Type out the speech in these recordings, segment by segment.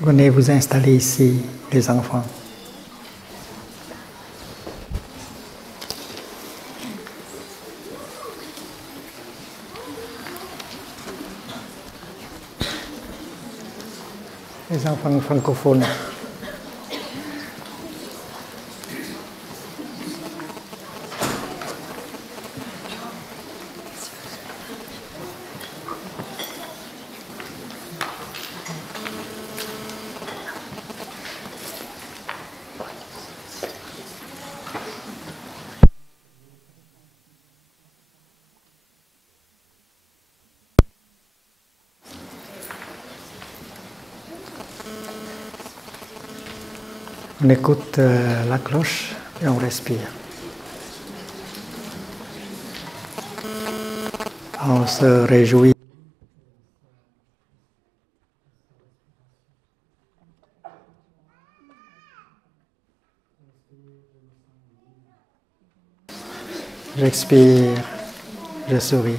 Venez vous installer ici, les enfants. Les enfants francophones. On écoute la cloche et on respire. On se réjouit. J'expire, je souris.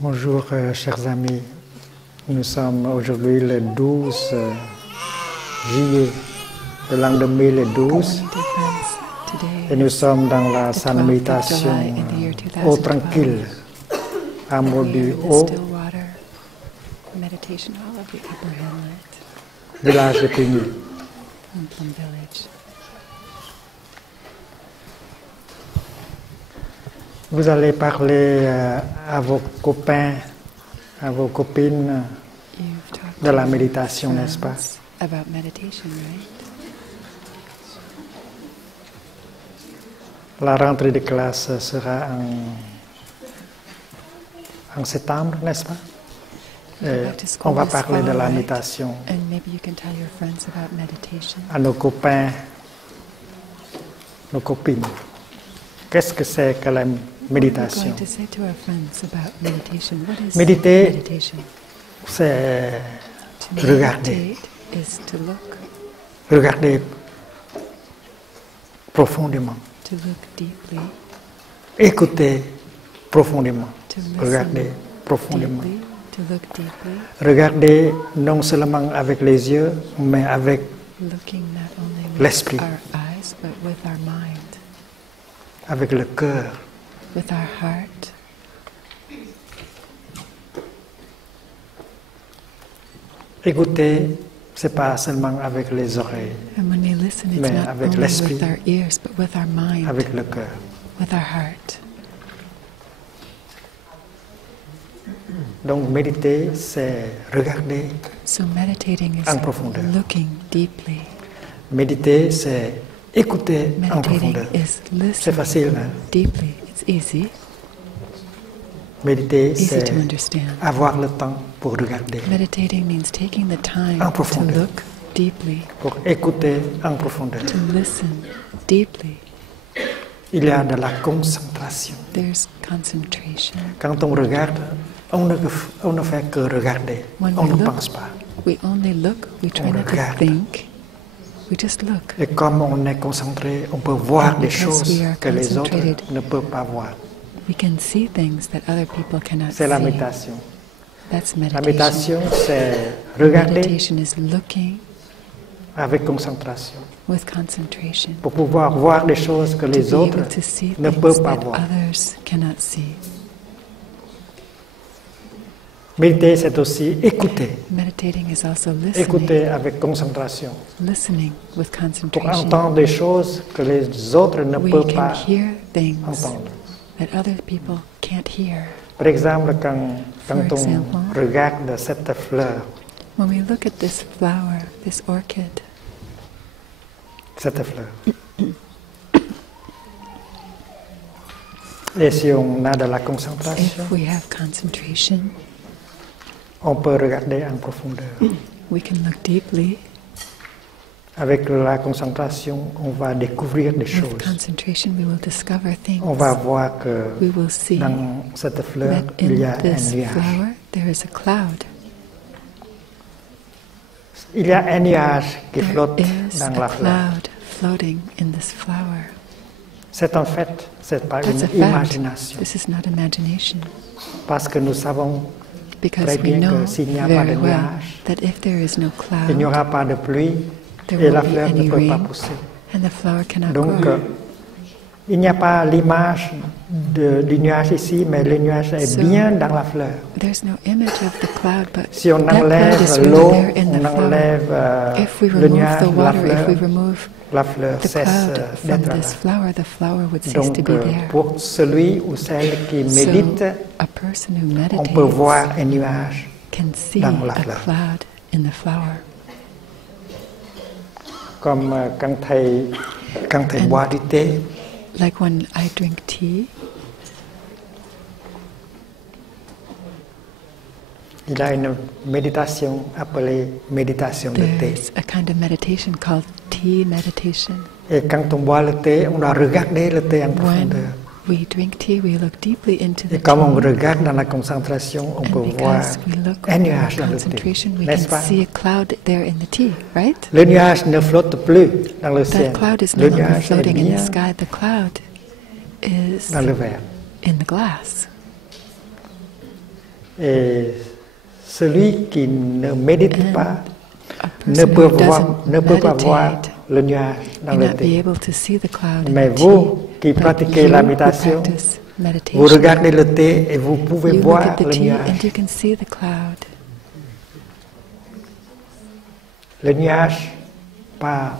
Bonjour chers amis, nous sommes aujourd'hui le 12 juillet de l'an 2012 et nous sommes dans la salle de méditation eau tranquille à Modu Haut, village de Plum. Vous allez parler à vos copains, à vos copines de la méditation, n'est-ce pas? La rentrée de classe sera en septembre, n'est-ce pas? On va parler de la méditation à nos copains, nos copines. Qu'est-ce que c'est que la méditation? Méditer, c'est regarder. Regarder profondément. Écouter profondément. Regarder profondément. Regarder non seulement avec les yeux, mais avec l'esprit. Avec le cœur. With our heart. Écouter, c'est pas seulement avec les oreilles, And when we listen, it's mais not avec only l'esprit, with our ears, but with our mind, avec le cœur. with our heart. Donc méditer, c'est regarder So meditating is en profondeur. looking deeply. Méditer, c'est écouter en Meditating profondeur. is C'est facile, listening hein? deeply. It's easy. Méditer, Easy c'est to understand. avoir le temps pour regarder, Meditating means taking the time en to profondeur. look deeply, pour écouter en profondeur. to listen deeply. Il y a de la concentration. There's concentration. Quand on regarde, on ne fait que regarder. When On we ne look, pense pas. we only look. We try On not to regarde. think. We just look. Et comme on est concentré, on peut voir des Because choses we are que les autres concentrated, ne peuvent pas voir. We can see things that other people cannot C'est la see. méditation. That's La meditation. méditation, c'est regarder Meditation is looking avec concentration with concentration pour pouvoir voir des choses que to les be autres able to see ne things peuvent pas that voir. others cannot see. Méditer, c'est aussi écouter. Meditating is also Écouter avec concentration listening with pour concentration. entendre des choses que les autres ne We peuvent can pas hear things entendre. that other people can't hear. Par exemple, quand For on example, regarde cette fleur, when we look at this flower, this orchid, cette fleur, et si on a de la concentration, if we have concentration, on peut regarder en profondeur. we can look deeply. Avec la concentration, on va découvrir des With choses. concentration, we will discover things. On va voir que We will see dans cette fleur, that il y in a this un nuage. flower there is a cloud. Il y a un nuage qui There flotte is dans a la fleur. cloud floating in this flower. C'est en fait, c'est pas That's a une fact. imagination. This is not imagination. Parce que nous savons Because très we bien know que s'il n'y a pas de very well nuage, that if there is no il n'y cloud, aura pas de pluie there et la won't be fleur ne any peut pas rain pousser. and the flower cannot Donc, grow. il n'y a pas l'image du nuage ici, mais le nuage est So, bien dans la fleur. There's no image of the cloud, but Si on that cloud is enlève really l'eau, there in the on flower. enlève If we le remove nuage, the water, if we la remove fleur the cesse cloud from d'être là. this flower, the flower would cease Donc, to be there. pour celui ou celle qui médite, So, a person who on peut meditates voir un nuage can see dans la a fleur. cloud in the flower. Comme quand Thay boit du thé, Like when I drink tea, il y a une méditation appelée méditation de thé. there's a kind of meditation called tea meditation. Et quand on boit le thé, on doit regarder le thé en profondeur. When we drink tea, we look deeply into the Et comme on tea. regarde dans la concentration, on And peut voir because we look un with nuage dans le thé. concentration, we N'est-ce can pas? see a cloud there in the tea, right? Le nuage ne flotte plus dans le ciel. That cloud is no Le longer nuage est floating in the bien sky. The cloud is dans le verre. in the glass. Et celui qui ne médite And pas a ne person peut, who ne peut pas doesn't voir meditate le nuage dans may le not be thé. able to see the cloud in Mais the vous qui tea. But pratiquez you la who méditation, practice vous meditation, regardez le thé et vous pouvez you look voir at the le tea and nuage. you can see the cloud. Le nuage, pas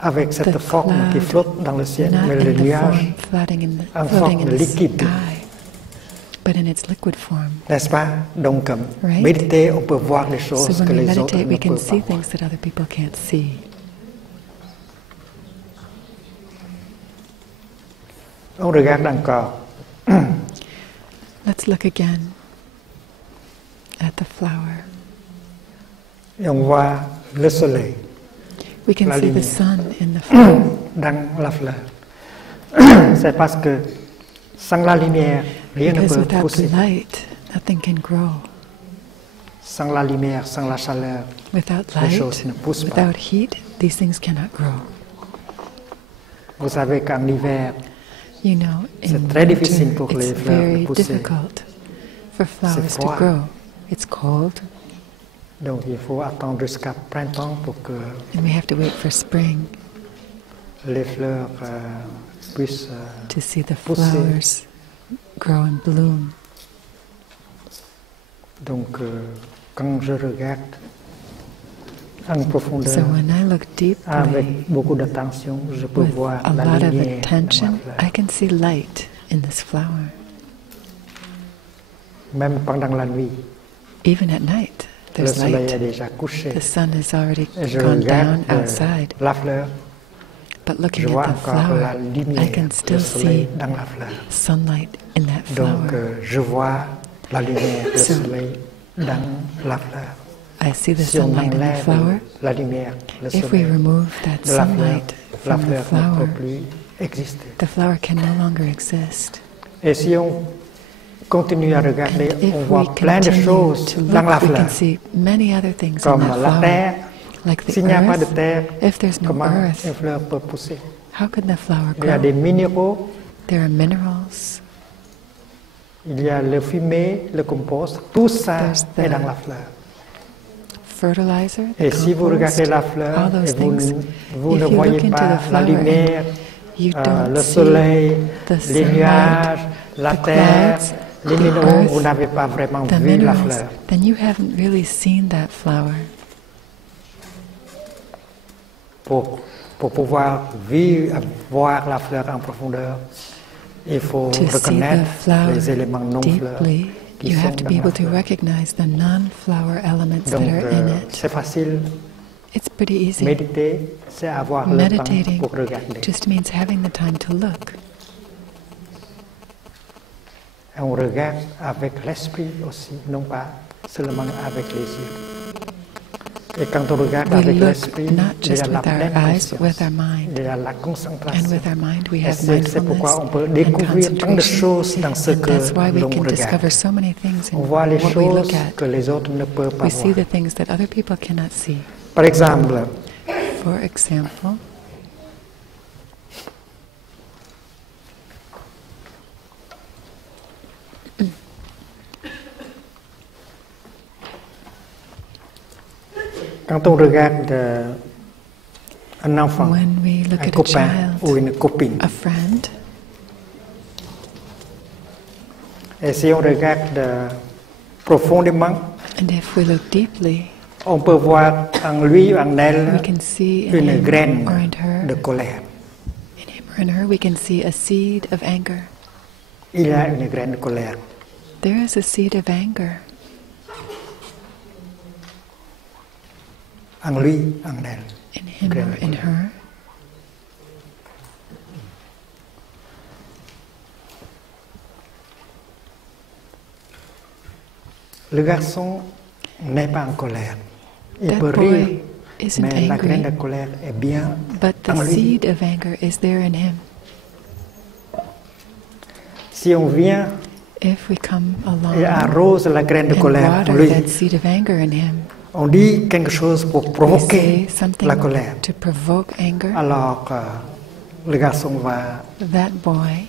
avec cette The forme qui cloud, flotte dans le ciel, not mais le in the nuage form floating in en floating forme in the liquide. sky, but in its liquid form. N'est-ce pas? Donc, Right? méditer, on peut voir des So choses when que we les autres meditate, ne we can peuvent see pas voir. things that other people can't see. On regarde encore. Let's look again at the flower. Et on voit le soleil We can La see the lumière. sun in the flower. dans la fleur. C'est parce que sans la lumière, rien ne Because peut without pousser. light, nothing can grow. Sans la lumière, sans la chaleur, Without les light, choses ne poussent pas. without heat, these things cannot grow. Vous savez qu'en hiver, You know, in C'est très difficile winter, pour les it's fleurs de very pousser. difficult for flowers to froid. grow. It's cold, donc il faut attendre jusqu'à printemps pour que and we have to wait for spring les fleurs puissent to see the pousser. flowers grow and bloom. Donc quand je regarde en profondeur, So when I look deeply avec beaucoup d'attention, je peux with voir a la lot of lumière dans ma attention, fleur. I can see light in this flower. Même pendant la nuit, Even at night, le there's soleil est light. déjà couché. The sun has already Et je gone down regarde outside. la fleur, But je looking vois at the encore la flower, lumière, I can le still soleil see dans la fleur. sunlight in that Donc flower. je vois la lumière, le So- soleil dans la fleur. I see the Si on sunlight in the enlève flower. la lumière, le If we soleil remove that de la fleur, sunlight la from the fleur ne flower, peut plus exister. the flower can no longer exist. Et si on continue à regarder, And if on we voit plein de continue choses to dans look, la we fleur, can see many other things in comme that la flower. terre. Like the S'il n'y a pas de earth, terre, if there's no comment earth, une fleur peut pousser? how could the flower Il y a des grow? minéraux, There are minerals, il y a le fumier, le compost, tout ça There's est dans the la fleur. fertilizer, the Et si vous regardez la compost, fleur all those et vous, things. vous If ne you voyez look into pas the la flower lumière, and you don't le see soleil, the les sunlight, nuages, la the terre, clouds, les the minéraux, vous earth, n'avez pas vraiment the vu la minerals, fleur. then you haven't really seen that flower. Pour pouvoir voir la fleur en profondeur, il faut To see the reconnaître flower les éléments non-fleurs deeply, qui you sont have to dans be la able to fleur. recognize the non-flower elements Donc, that are in it. c'est facile. It's pretty easy. Méditer, c'est avoir le temps Meditating pour regarder. just means having the time to look. Et on regarde avec l'esprit aussi, non pas seulement avec les yeux. Et quand on regarde We avec look l'esprit, not il y a just la with our pleine eyes, conscience, with our mind. il y a la And concentration. with our mind we Et have c'est pourquoi on mindfulness peut and découvrir tant de concentration. choses dans ce And that's why que we l'on can regarde. discover so many things in On voit les what we choses look at. que les autres ne peuvent pas We see voir. the things that other people cannot see. Par exemple, For example, quand on regarde un enfant, when we look un at a copain ou child, une copine, a friend, et si on regarde profondément, and if we look deeply, on peut voir en lui ou en we elle can see in une him graine or in her, de colère. in him or in her, we can see a seed of anger. Il y a une graine de colère. There is a seed of anger En lui, en elle. in him Graine or de in colère. her. Le garçon n'est pas en colère. Il That peut boy rire, isn't mais la graine de angry, colère est bien but en the lui. seed of anger is there in him. Si on vient If we come along et arrose la graine de and colère en water lui, that seed of anger in him, on dit quelque chose pour we provoquer say something la colère. to provoke anger, Alors, le garçon va that boy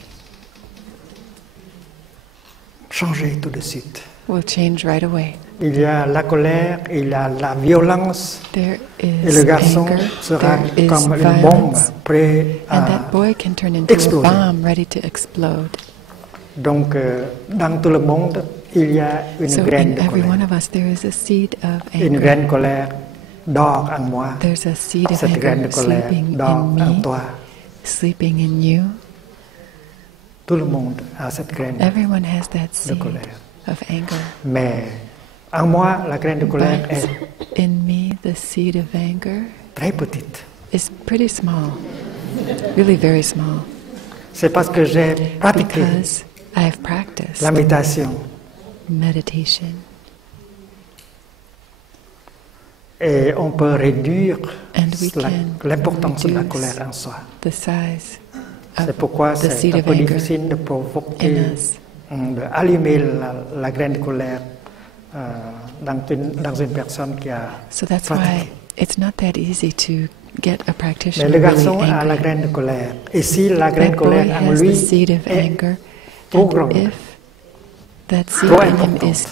changer tout de suite. will change right away. Il y a la colère, il y a la violence, There et is le garçon anger, sera there is comme une bombe violence, prêt and à that boy can turn into exploser. a bomb ready to explode. Donc, dans tout le monde, il y a une So graine in de every one colère. of us there is a seed of Une anger. graine de colère dort en moi. There's a seed of Cette graine de anger colère sleeping dort in en me, toi. sleeping in you. Tout le monde a cette graine Everyone has that de seed colère. of anger. Mais en moi, la graine de colère But est in me, the seed of anger très petite. is pretty small, really very small, C'est parce que j'ai pratiqué because I have practiced la méditation meditation. et on peut réduire And we can l'importance de la reduce colère en soi. the size C'est of pourquoi the c'est seed un of peu anger difficile de provoquer, in us. d'allumer la graine de colère dans une personne qui a So that's pratiqué. why it's not that easy to get a Mais practitioner le really garçon a la angry. graine de colère. Et si la graine de That boy colère en has lui the seed of est anger, trop and grande, if that seed trop in him importante, is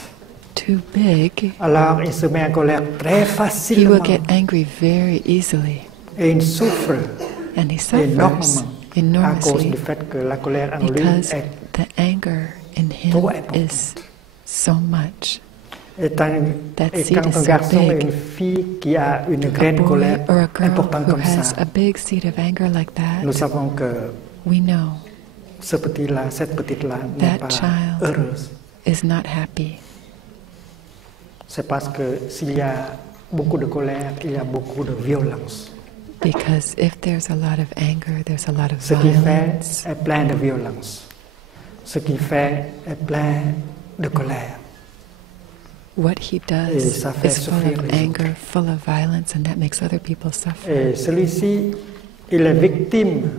too big, alors il se met en colère très he will facilement get angry very easily, et il souffre and he suffers énormément à cause enormously du fait que la colère en lui because est the anger in him trop is importante. so much. Et That seed quand is un so garçon et big. une fille qui a une A graine de boy colère or a girl importante who comme has ça, a big seed of anger like that, nous savons que we know cette petite-là n'est that pas child heureuse. is not happy. C'est parce que s'il y a beaucoup de colère, il y a beaucoup de violence. Because if there's a lot of anger, there's a lot of Ce qu'il fait violence. est plein de violence. Ce qu'il fait est plein de colère. What he Et does ça fait is full souffrir of les anger, full of violence, and that makes other people suffer. Et celui-ci, il est victime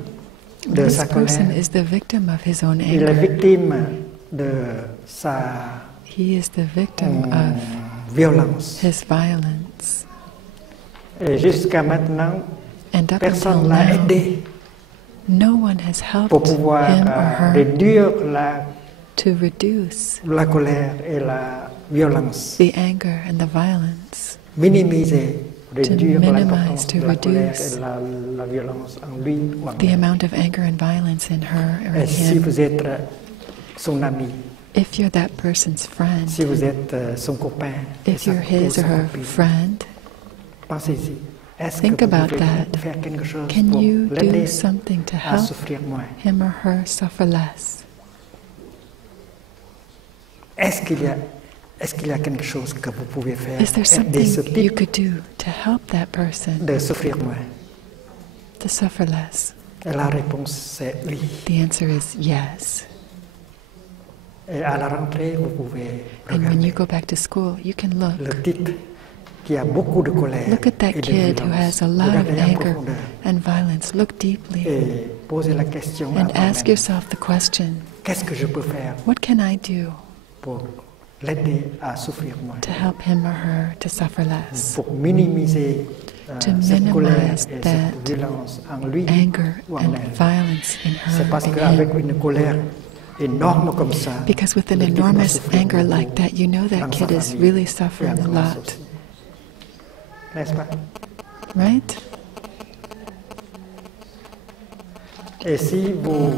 de This sa person colère. is the victim of his own Il est anger. victime de sa He is the victim of violence. his violence. Et jusqu'à maintenant, And up until personne ne l'a now, aidé no one has helped pour pouvoir him or her réduire la to reduce la colère et la violence. the anger and the violence, Minimiser, réduire minimize, l'importance to de la colère reduce et la violence en lui ou en the elle. amount of anger and violence in her or in Et si him. vous êtes son ami, If you're that person's friend, si vous êtes son copain, if you're his or her friend, pensez-y. Est-ce think que vous about pouvez that. faire quelque chose Can pour you l'aider do something to à help souffrir moins? him or her suffer less? Est-ce qu'il y a quelque chose que vous pouvez faire Is there pour aider ce something you type could do to help that person de souffrir moins? to suffer less? Et la réponse c'est oui. The answer is yes. Et à la rentrée, vous pouvez And when you regarder go back to school, you can le look. type qui a beaucoup de colère Look at that et de kid who violence. has a lot of Regardez en anger profondeur and violence. Look deeply et posez la question à and ask vous-même. yourself the question, Qu'est-ce que je peux faire what can I do pour l'aider à souffrir moins? to help him or her to suffer less? Pour minimiser To cette colère minimize et that cette violence en lui anger ou en and elle. violence in C'est her parce and qu'avec him. une colère énorme comme ça, Because with an le type va enormous souffrir anger beaucoup like that, you know that dans sa kid is famille really et en suffering a classe lot, aussi. N'est-ce pas? right? Et si vous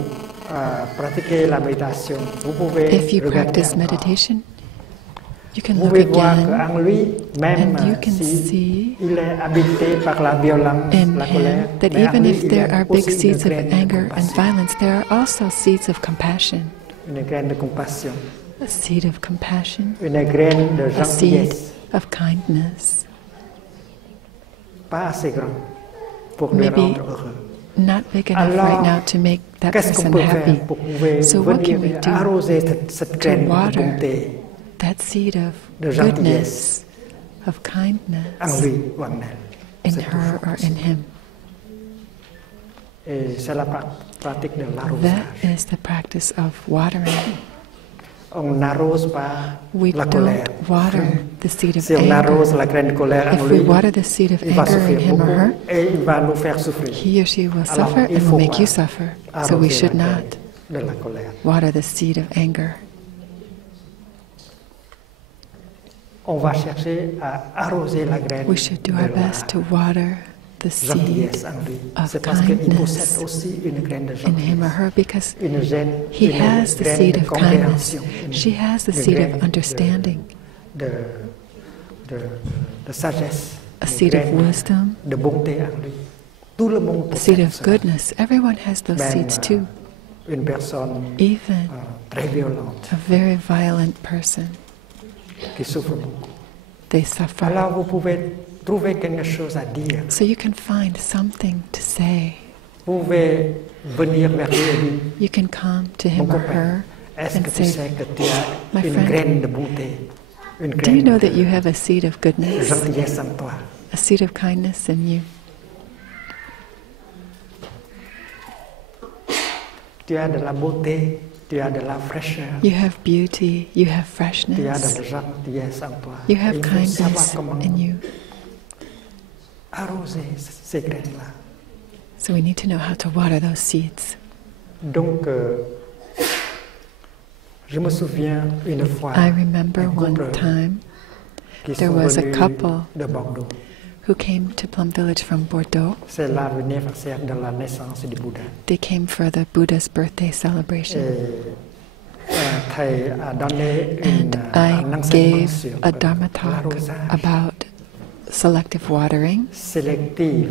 pratiquez la méditation, vous pouvez If you regarder practice encore. meditation, you can Vous look pouvez voir again qu'en lui, même and you can si see il est habité par la violence, in la colère, him that mais en even lui, if il y there a are big aussi une seeds of graine de anger and compassion. violence, there are also seeds of compassion. Une graine de compassion, A seed of compassion, une graine de a seed gentillesse, of kindness, pas assez grand pour le maybe rendre heureux. not big enough Alors, right now to make that qu'est-ce qu'on person peut happy. faire pour pouvoir So what can we venir do arroser cette graine de water bonté that seed of de goodness, of en kindness lui ou en elle? in C'est her toujours or possible. in him? Et c'est la pratique de That l'arrosage. is the practice of watering. On n'arrose pas We la colère. don't water the seed of Si on arrose anger. la graine de colère en If we lui, water the seed of il va anger in souffrir him or beaucoup her, et il va nous faire souffrir. he or she will Alors, suffer il and will faut make pas you suffer. So we arroser should la graine not de la colère. water the seed of anger. On va chercher à arroser la graine We should do de our la best to water the seed gentillesse en lui. of C'est parce qu'il kindness possède aussi une graine de in him or gentillesse. her because Une graine, he une has the graine seed de of kindness. compréhension, She has the une seed graine of understanding, de sagesse, a une seed of graine wisdom, de bonté en lui. Tout le monde a seed possède of ça. goodness. Everyone has those Même seeds too. une personne Even très violente a very violent person, qui souffre beaucoup. they suffer. Alors vous pouvez trouver quelque chose à dire. So you can find something to say. Vous pouvez venir vers lui et dire, You can come to mon him or copain, her est-ce and que tu say, sais que tu as My une friend, graine de bonté, une do you graine know that de you have a seed of goodness, gentillesse en toi? a seed of kindness in you? Tu as de la beauté, tu as de la fraîcheur, You have beauty, you have tu as freshness, de la gentillesse en toi. you Et have il faut savoir kindness comment in you. arroser ces graines-là. So we need to know how to water those seeds. Donc, je me souviens une fois, I remember un one couple time qui there sont was a venus couple de Bordeaux. who came to Plum Village from Bordeaux. C'est l'anniversaire de la naissance du Bouddha. They came for the Buddha's birthday celebration. Thay a donné And un I enseignement gave sur a Dharma talk l'arrosage about selective watering sélectif.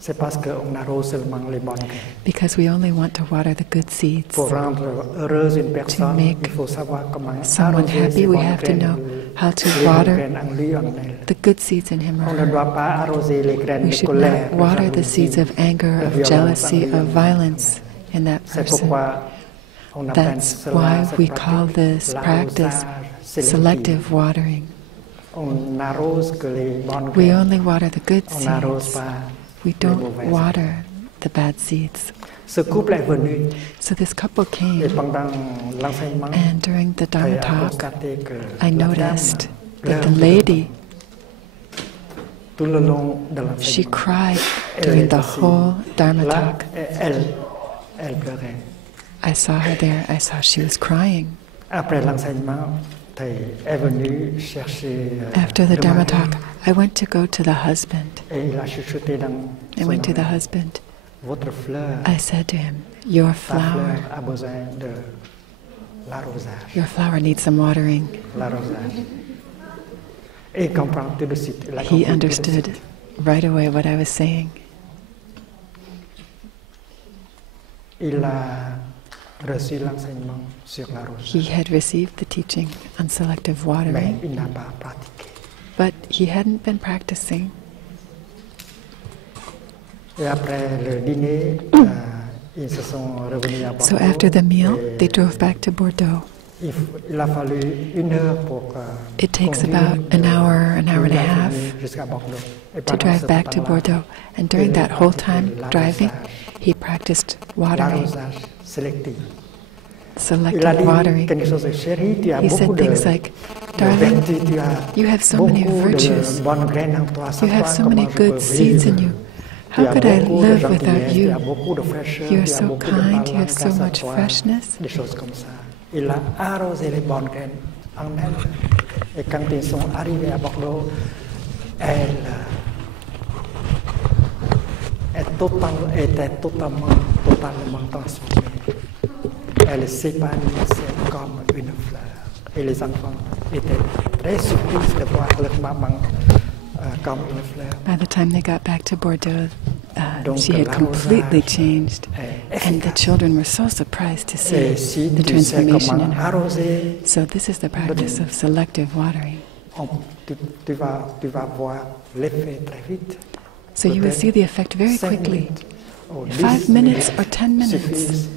C'est parce qu'on arrose seulement les bonnes graines. because we only want to water the good seeds. Pour rendre heureuse une personne, make il faut savoir comment someone arroser happy, ces we bonnes have to graines, know how to les bonnes water graines en lui, en elle. the good seeds in him or On ne her. doit pas arroser les graines We de should colère, not de water the jalousie, seeds of anger, de of violence jealousy, en lui, en of elle. violence in that C'est person. pourquoi on appelle That's cela, why cette we call pratique, this practice l'arrosage sélectif. selective watering. On n'arrose que les bonnes We graines. only water the good On n'arrose seeds. pas We les don't mauvaises. water the bad seeds. Ce couple est venu So this couple et came, pendant l'enseignement, and during the Dharma j'ai talk, constaté que I la noticed dame that the pleurait lady, tout le long de she l'enseignement. cried Elle during est the assise whole Dharma là, talk. et elle pleurait. I saw her there. I saw she was crying. Après l'enseignement, Thay est venu chercher After the le Dharma mari. talk, I went to go to the husband. Et il a chuchoté dans I son went to the oreille, husband. votre fleur, I said to him, your ta flower, fleur a besoin de l'arrosage. your flower needs some watering. L'arrosage. Et il comprend tout de suite. Il a He compris tout de understood suite. right away what I was saying. Il a reçu l'enseignement sur He l'arrosage. had received the teaching on selective Mais watering, il n'a pas pratiqué. but he hadn't been practicing. Et après le dîner, ils se sont revenus à Bordeaux. So after the meal, Et they drove back to Bordeaux. il a fallu 1 heure pour It takes conduire about an hour and a de half Lafayette jusqu'à Bordeaux. Et to pendant drive ce back to temps-là, Bordeaux. And during il that whole pratiquait time driving, l'arrosage. he practiced watering, L'arrosage sélectif. Il a selective dit watering. quelque chose de chéri, tu as He said beaucoup de things like, darling, vertus, tu as you have so many beaucoup virtues. de bonnes graines en toi. Sans You have toi, so many comment je good peux seeds in vivre? you. Tu How as could I beaucoup de live gentillesse, without tu you? as beaucoup de fraîcheur, You are tu as so beaucoup de kind, you have balance so grâce à much toi. freshness. Des choses comme ça. Il a arrosé les bonnes graines en elle. Et quand ils sont arrivés à Bordeaux, elle était totalement transformée. Elle s'épanouissait comme une fleur. Et les enfants étaient très surpris de voir leur maman comme une fleur. By the time they got back to Bordeaux, Donc, she had completely l'arrosage changed, est and the efficace. children were so surprised to see Et si the tu sais transformation comment in her. arroser, So this is the practice of selective watering. tu vas voir l'effet très vite. So you will Peut-être see the effect very 5 quickly. minutes ou 5 10 minutes or 10 minutes suffisent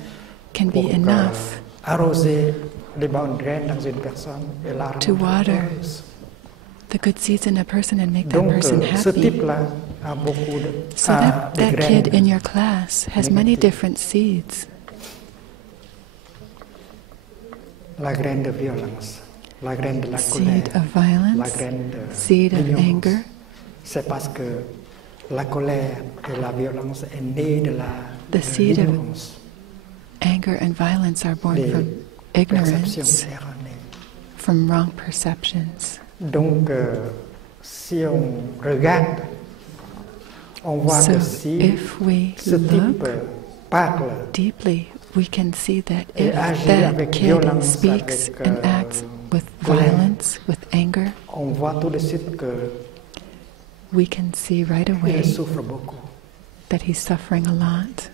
can pour be enough arroser les bonnes graines dans une personne et la to rendre water heureuse. the good seeds in a person and make that Donc, person ce happy. type-là a beaucoup de So a des that graines. kid in your class has many Negative. different seeds. La graine de violence, la graine de la Seed colère, of la violence, graine de seed of l'ignorance. anger. C'est parce que la colère et la violence est née de The seed of l'ignorance, anger and violence are born des from perceptions ignorance, erronées. from wrong perceptions. Donc, si on regarde, on voit So que si if we ce type look parle deeply, we can see that et if agit that avec kid violence, speaks avec and acts with colère, violence, with anger, on voit tout de suite que we can see right il away souffre beaucoup. that he's suffering a lot.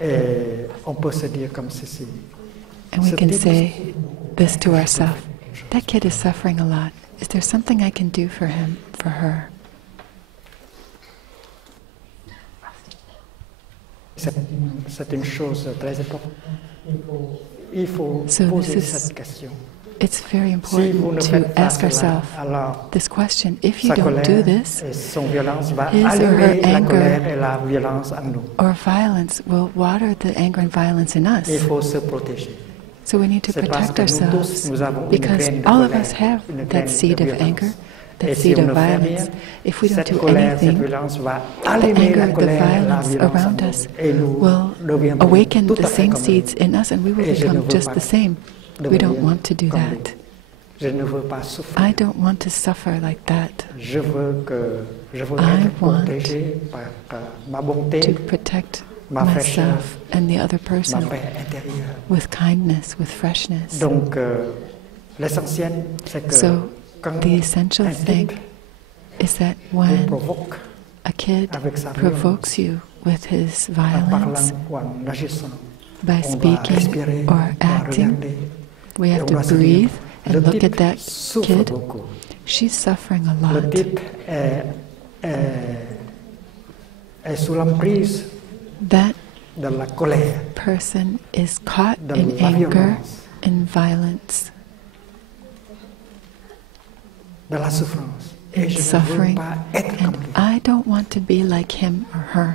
Et on peut se dire comme ceci. And we Ce can type- say this to ourselves, that kid is suffering a lot. Is there something I can do for him, for her? C'est une chose très importante. Il faut So poser this is- cette question. It's very Si vous important ne to faites pas ask cela, ourselves alors this question. If you sa don't do colère this, et son violence va his or allumer her la anger colère et la violence en nous. or violence will water the anger and violence in Il us. faut se protéger. So we need to C'est parce protect que nous tous, ourselves nous avons une because graine de all of colère, us have une graine that seed de of violence. anger, Et that si seed on of ne fait violence. rien, If we don't cette do colère, cette anything, violence va the allumer la anger, the colère et la violence violence en around nous. us Et nous will deviendrons awaken tout the à fait same comme seeds in us and we will Et je ne become veux just pas the same. We don't want to do comme that. lui. Je ne veux pas souffrir. I don't want to suffer like that. Je veux I être want protégé par ma bonté, To protect ma fraîcheur, myself and the other ma person paix intérieure. with kindness, with freshness. Donc, l'essentiel, c'est que So quand the essential un thing type is that vous when provoque a kid avec sa provokes you with his en violence, parlant ou en agissant, by on doit speaking respirer, or on doit acting, regarder. we Et have on to doit se dire, breathe le and look at type that souffre kid. beaucoup. She's suffering a Le lot. type est sous l'emprise That de la colère, person is caught de in la anger violence, and violence, de la souffrance. Et and je ne veux suffering. pas être comme And lui. I don't want to be like him or her.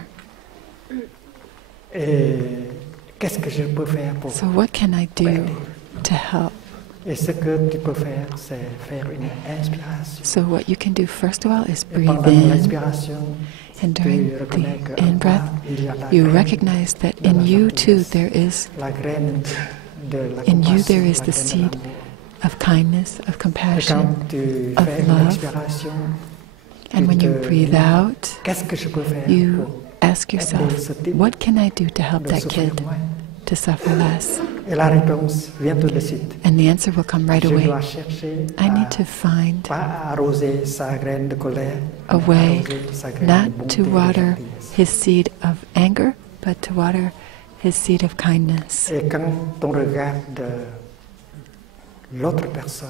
Et qu'est-ce que je peux faire pour So what can I do aider? to help? Et ce que tu peux faire, c'est faire une inspiration. So what you can do first of all is Et breathe pendant in, l'inspiration, and during tu reconnais the que in-breath, il y a la you graine recognize that de la in you too gentillesse, there is, la graine de la in you there compassion, is la the graine de seed l'amour. of kindness, of Et compassion, quand tu of fais une love. expiration, And when you te breathe dis, out, qu'est-ce que je peux faire you pour ask aider yourself, ce type what can I do to help de that souffrir kid moins? to suffer less? Et la réponse vient tout de suite. And the answer will come right Je away. dois chercher I à need to find pas arroser sa graine de colère, a mais way arroser sa graine de not bonté to et de water gentillesse. his seed of anger, but to water his seed of kindness. Et quand on regarde l'autre personne,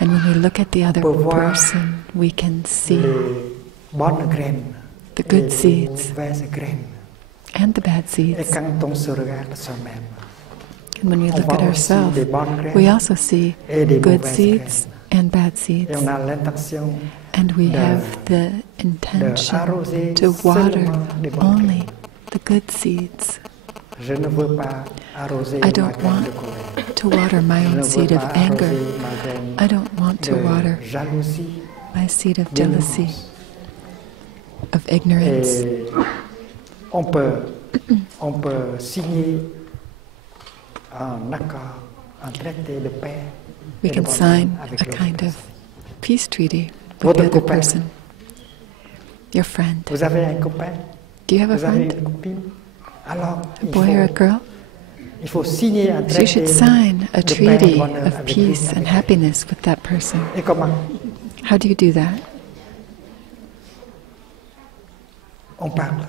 And when we look at the other peut voir person, we can see les bonnes graines the et good les seeds mauvaises graines. and the bad Et seeds. quand on se regarde soi-même, And when we on look at voit aussi ourselves, des bonnes graines we also see et des good mauvaises seeds graines. and bad Et seeds. on a l'intention And we de- have the intention arroser to water seulement les bonnes only graines. the good seeds. Je ne veux pas arroser I ma don't graine de want colère. to water my Je ne own veux seed pas of anger. arroser ma graine I don't want to de water jalousie, my seed of jealousy, d'ignorance. of ignorance. Et on peut signer un accord, un traité de paix We et de can bonté sign avec a l'autre kind of personne. peace treaty with Votre the other copain. person. Your friend. Vous avez un copain, Do you have a vous avez friend? une copine, alors A boy or a girl? il faut signer un So you traité should sign a de paix et de treaty bonheur of avec lui, peace and avec happiness with that person. elle. Et comment? How do you do that? On parle,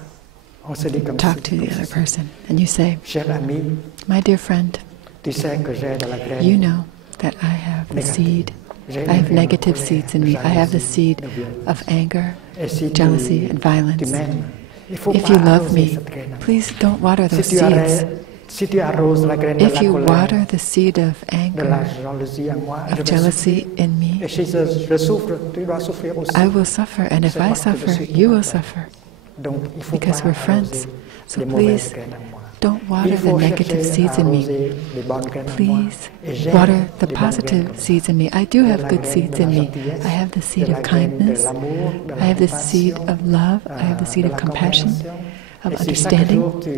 on se dit comme Talk ci, to the comme other ceci. person and you say, Cher ami, my dear friend, tu sais que j'ai de la graine. you know that I have the seed. J'ai I have une negative colère, seeds in me. I have the jalousie, seed de violence. of anger, Et si jealousy, and tu violence. m'aimes, il faut If pas you love arroser me, cette graine. please don't water those Si tu, seeds. si tu arroses la graine de If la you colère, water the seed of de la anger, jalousie en moi, je of vais jealousy souffrir. in me, Et si je souffre, tu dois souffrir aussi. I will suffer, and if C'est I parce que je suffer, suis you will ton frère. suffer, Donc, il faut because pas we're friends. arroser So les mauvaises please graines en moi. don't Il water the faut negative chercher seeds à in me. arroser les bonnes graines en moi. Please Et j'ai water the des bonnes graines positive comme ça. seeds in me. I do De have la good graine seeds de in la me. gentillesse, I have the seed de la of graine de kindness. l'amour, de la I have the seed compassion, of love. I have the seed de of la compassion, compréhension. of Et si chaque understanding. jour tu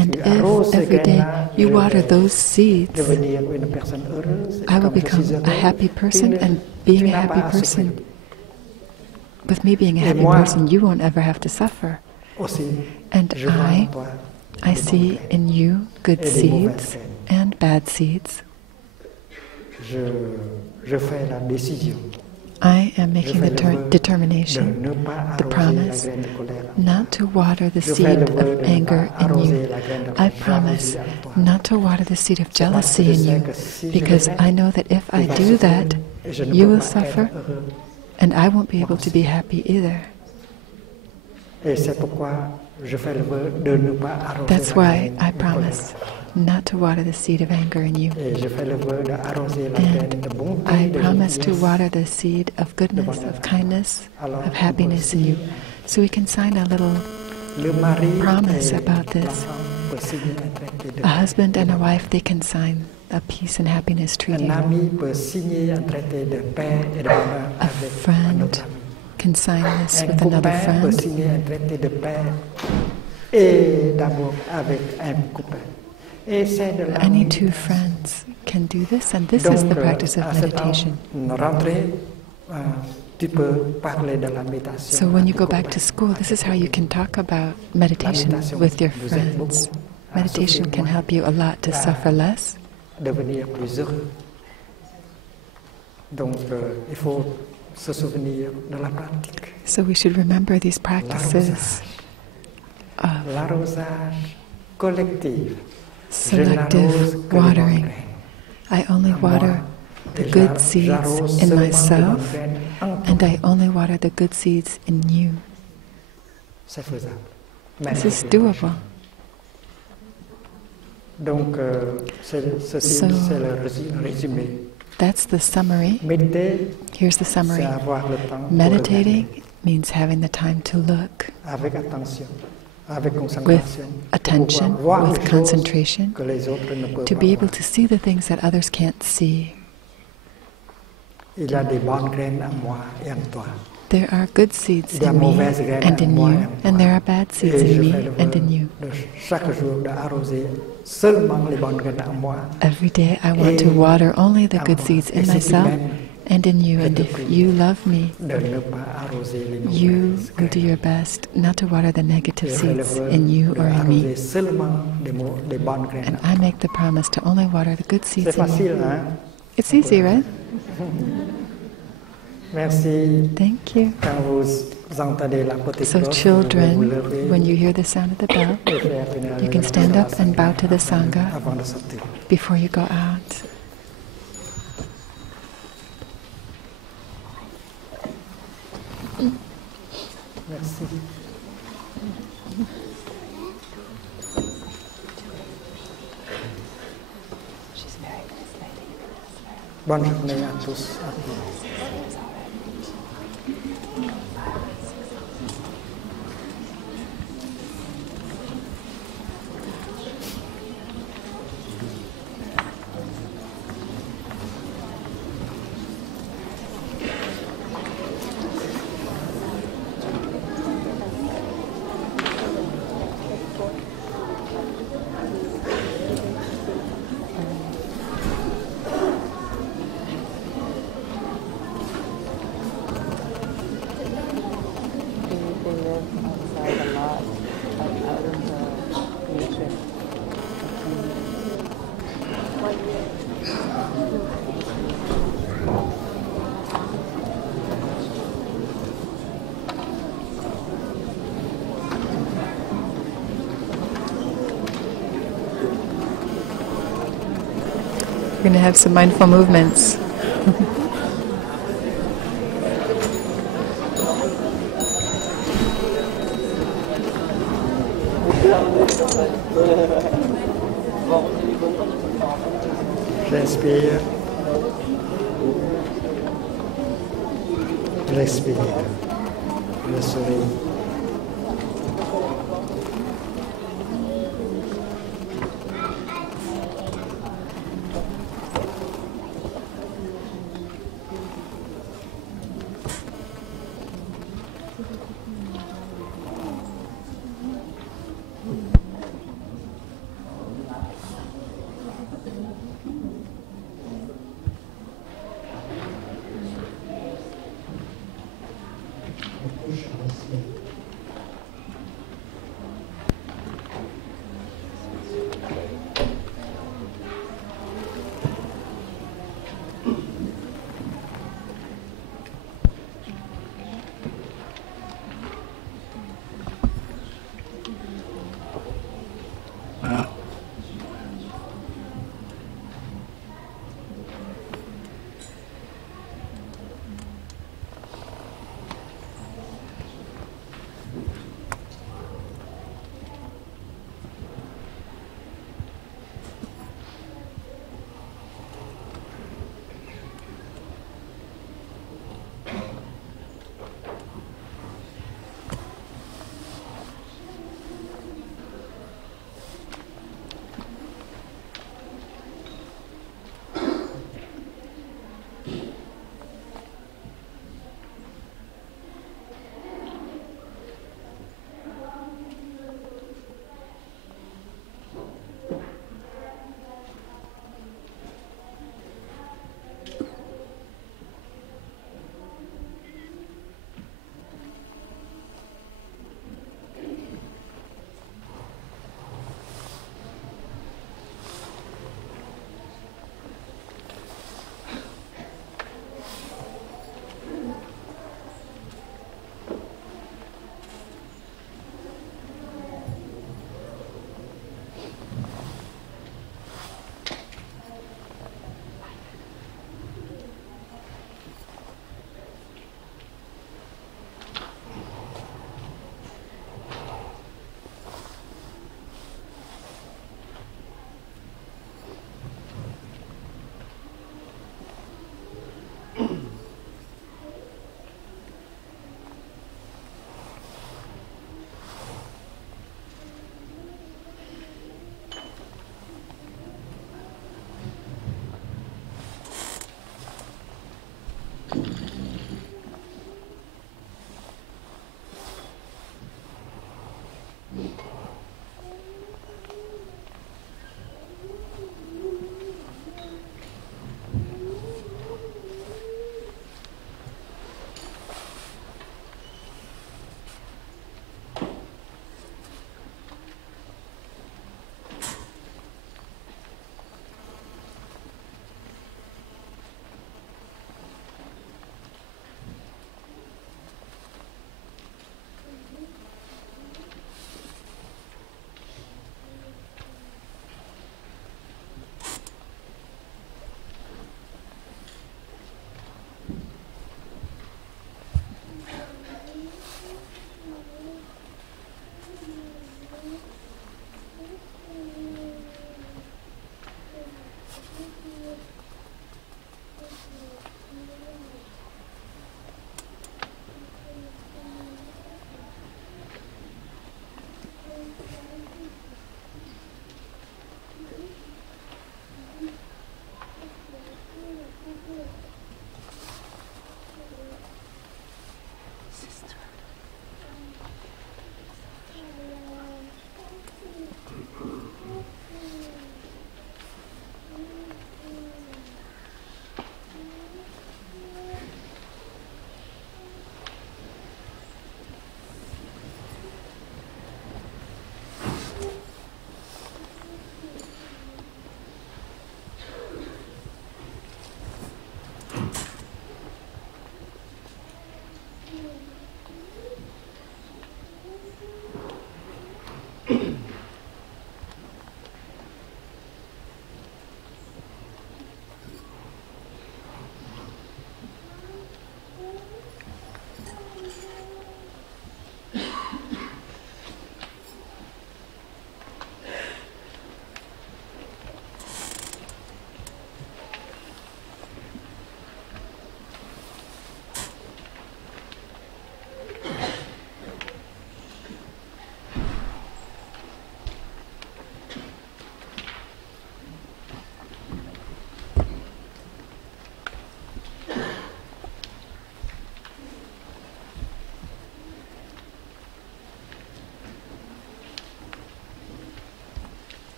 And arroses if ces every day graines-là, you je water vais those seeds, devenir une personne heureuse. Et I will comme je become suis a heureux, happy person, tu and being a n'as happy pas à souffrir. person, with me being a Et happy moi, person, you won't ever have to suffer. Aussi, And je vois en I toi I des bonnes see graines. in you good Et des mauvaises seeds graines. and bad seeds. Je fais la décision I am Je making fais the le vœu de determination ne pas the arroser promise la graine de colère. not to water the Je fais le seed vœu of de ne anger pas in arroser you. la graine de I jalousie promise en toi. not to water the seed of C'est parce que jealousy je in sais you, que si je because le I fais, know that if tu I vas do souffrir that, et je ne you peux will pas être suffer, heureux. and I won't be able to be happy either. Et c'est pourquoi je fais le vœu de ne pas arroser That's la why graine I de promise colère. not to water the seed of anger in you. Et je fais le vœu d'arroser la graine de And bonté, I de promise to gentillesse. water the seed of goodness, of kindness, Alors, of happiness in you. So we can sign a little le mari promise et about this. l'enfant peuvent signer un traité de A paix. husband and a wife, they can sign a peace and happiness treaty. Un ami peut signer un traité de paix et de bonheur A avec un friend autre ami. can sign this Un with another copain peut friend. signer un traité de paix et d'amour avec un copain. Et c'est de la Any méditation. two friends can do this, and this is Donc, the practice of à cette meditation. rentrée, tu peux parler de la méditation. So when à you tes go back copains. to school, this is how you can talk about meditation with your friends. Meditation can help you a lot to suffer less. Devenir plus heureux. Donc, il faut se souvenir de la pratique. So we should remember these practices of L'arrosage collectif. selective watering. I only water the good seeds in myself, and I only water the good seeds in you. C'est faisable. This is doable. Donc, ceci, So- c'est le résumé. That's the summary. Méditer, Here's the c'est summary. avoir le temps pour Meditating means having the time to look regarder avec attention, avec with concentration, attention, pour pouvoir voir with les choses concentration, que les autres ne peuvent to pas be able voir. to see the things that others can't see. Il y a des bonnes graines en moi et en toi. There are good seeds in me and in you, and there are bad seeds in me and in you. Every day I want to water only the good seeds in myself and in you, and if you love me, you will do your best not to water the negative seeds in you or in me. And I make the promise to only water the good seeds in you. It's easy, right? Thank you. So children, when you hear the sound of the bell, you can stand up and bow to the Sangha before you go out. Bonne journée à tous. We're going to have some mindful movements. Respire. Respire. Le sourire. Push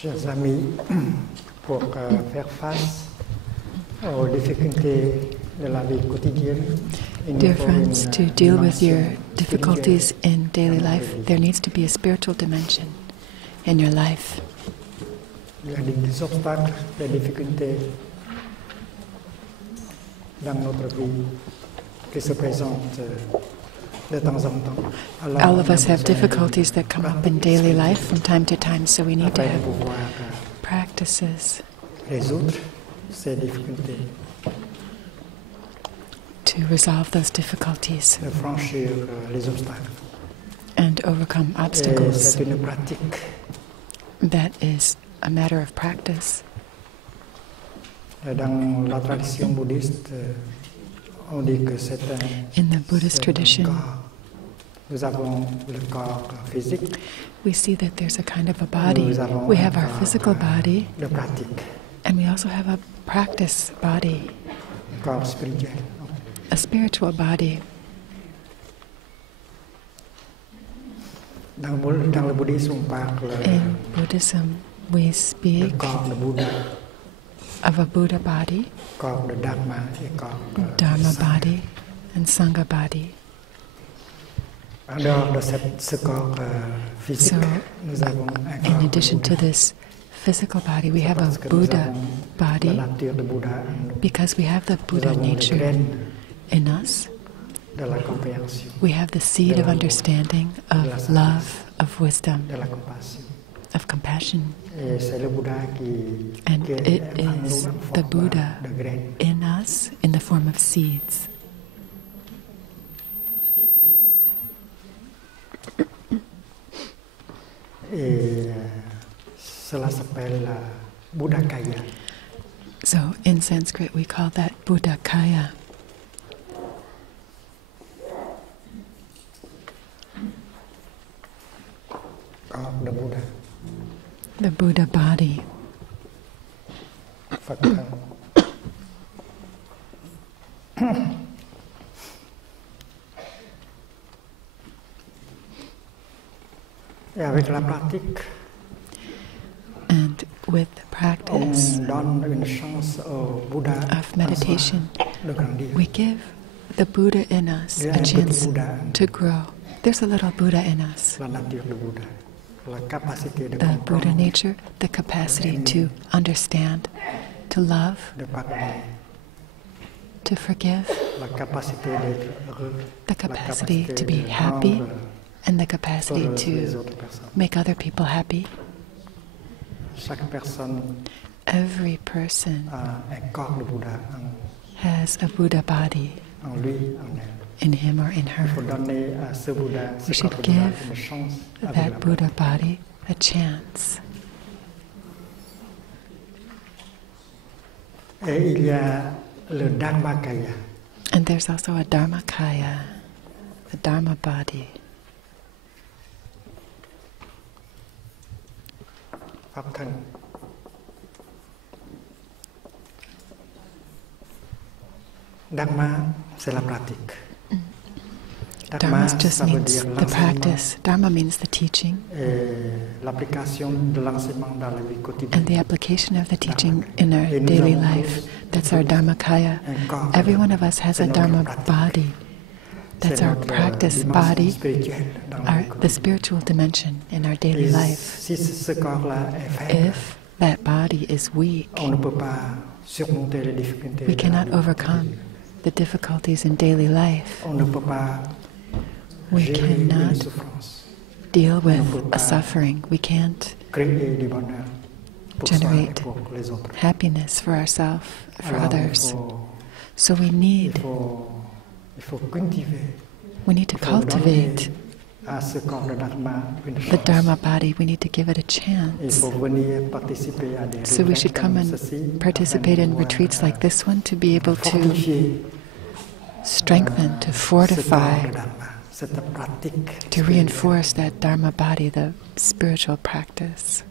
Chers amis, pour faire face aux difficultés de la vie quotidienne, dear friends, to deal with your difficulties in daily life, there needs to be a spiritual dimension in your life. Il y a des obstacles, des difficultés dans notre vie qui se présentent de temps en temps. Alors, all of us have difficulties that come up in daily life from time to time, so we need to have practices résoudre ces difficultés, to resolve those difficulties de franchir les obstacles. and overcome Et obstacles. c'est une pratique. That is a matter of practice. Dans la tradition bouddhiste, on dit que c'est un In the Buddhist tradition, corps. Nous avons le corps physique, we see that there's a kind of a body. nous avons We un have our corps physical body, de pratique, and we also have a practice body, un corps spirituel. a spiritual body. Dans le bouddhisme, on parle In Buddhism, we du speak corps de Bouddha, of a Buddha body, corps de Dharma et corps de Dharma Sangha. body, and Sangha body. En dehors de ce corps physique, So, nous avons un in corps de addition to Bouddha. this physical body, we have Parce a que nous Buddha avons body la nature de Bouddha en nous. because we have the Nous Buddha avons les nature graines in us. de la compréhension, We have the seed of understanding, of love, of wisdom, de la compassion. of compassion. Et c'est le Bouddha And qui it est en nous is en the forme Buddha de graines. in us in the form of seeds. Et cela s'appelle Buddhakaya. So in Sanskrit we call that Buddhakaya. Corps de Bouddha. The Buddha body. Phật thân. Et avec la pratique, And with the practice on donne une chance au Bouddha of meditation, de grandir. we give the Buddha in us a chance to grow. There's a little Buddha in us. La nature de Bouddha, la capacité de The Buddha comprendre, nature, the capacity to understand, to love, de pardonner, to forgive, la capacité d'être heureux, the la capacity capacité to be de happy, rendre and the capacity heureuses les to autres personnes. make other people happy. Chaque personne Every person a un corps de Bouddha has a Buddha body en lui, en elle. in him or in Il faut her. donner à ce Bouddha, We ce should corps de Bouddha, give une chance avec that la Buddha body a chance. Et il y a le Dharmakaya. And there's also a Dharmakaya, the Dharma body. Pháp thân. Dharma, c'est la pratique. Dharma just ça veut means dire the l'enseignement practice. Dharma means the teaching et l'application de l'enseignement dans la vie quotidienne. and the application of the teaching in our daily life. That's our Dharmakaya. Un corps Every one of us has a c'est notre Dharma pratique. body. That's C'est our notre practice dimension body, spirituelle dans la vie the quotidienne. spiritual dimension in our daily Et life. si ce corps-là est faible, If that body is weak, on ne peut pas surmonter les difficultés. we de la cannot vie overcome quotidienne. the difficulties in daily life. On ne peut pas We gérer une cannot souffrance, deal with a suffering. We can't créer du bonheur pour soi et generate pour les autres. happiness for ourselves, for Alors, others. So we need il faut cultiver, we need to il faut donner cultivate à ce corps de Dharma une the chance. Dharma body. We need to give it a Il chance. faut venir participer à des So we should retraites come comme and ceci, participate afin in de retreats pouvoir, like this one to be able to fortifier strengthen, to ce fortify, corps de Dharma, cette pratique to spirituelle. reinforce that Dharma body, the spiritual practice.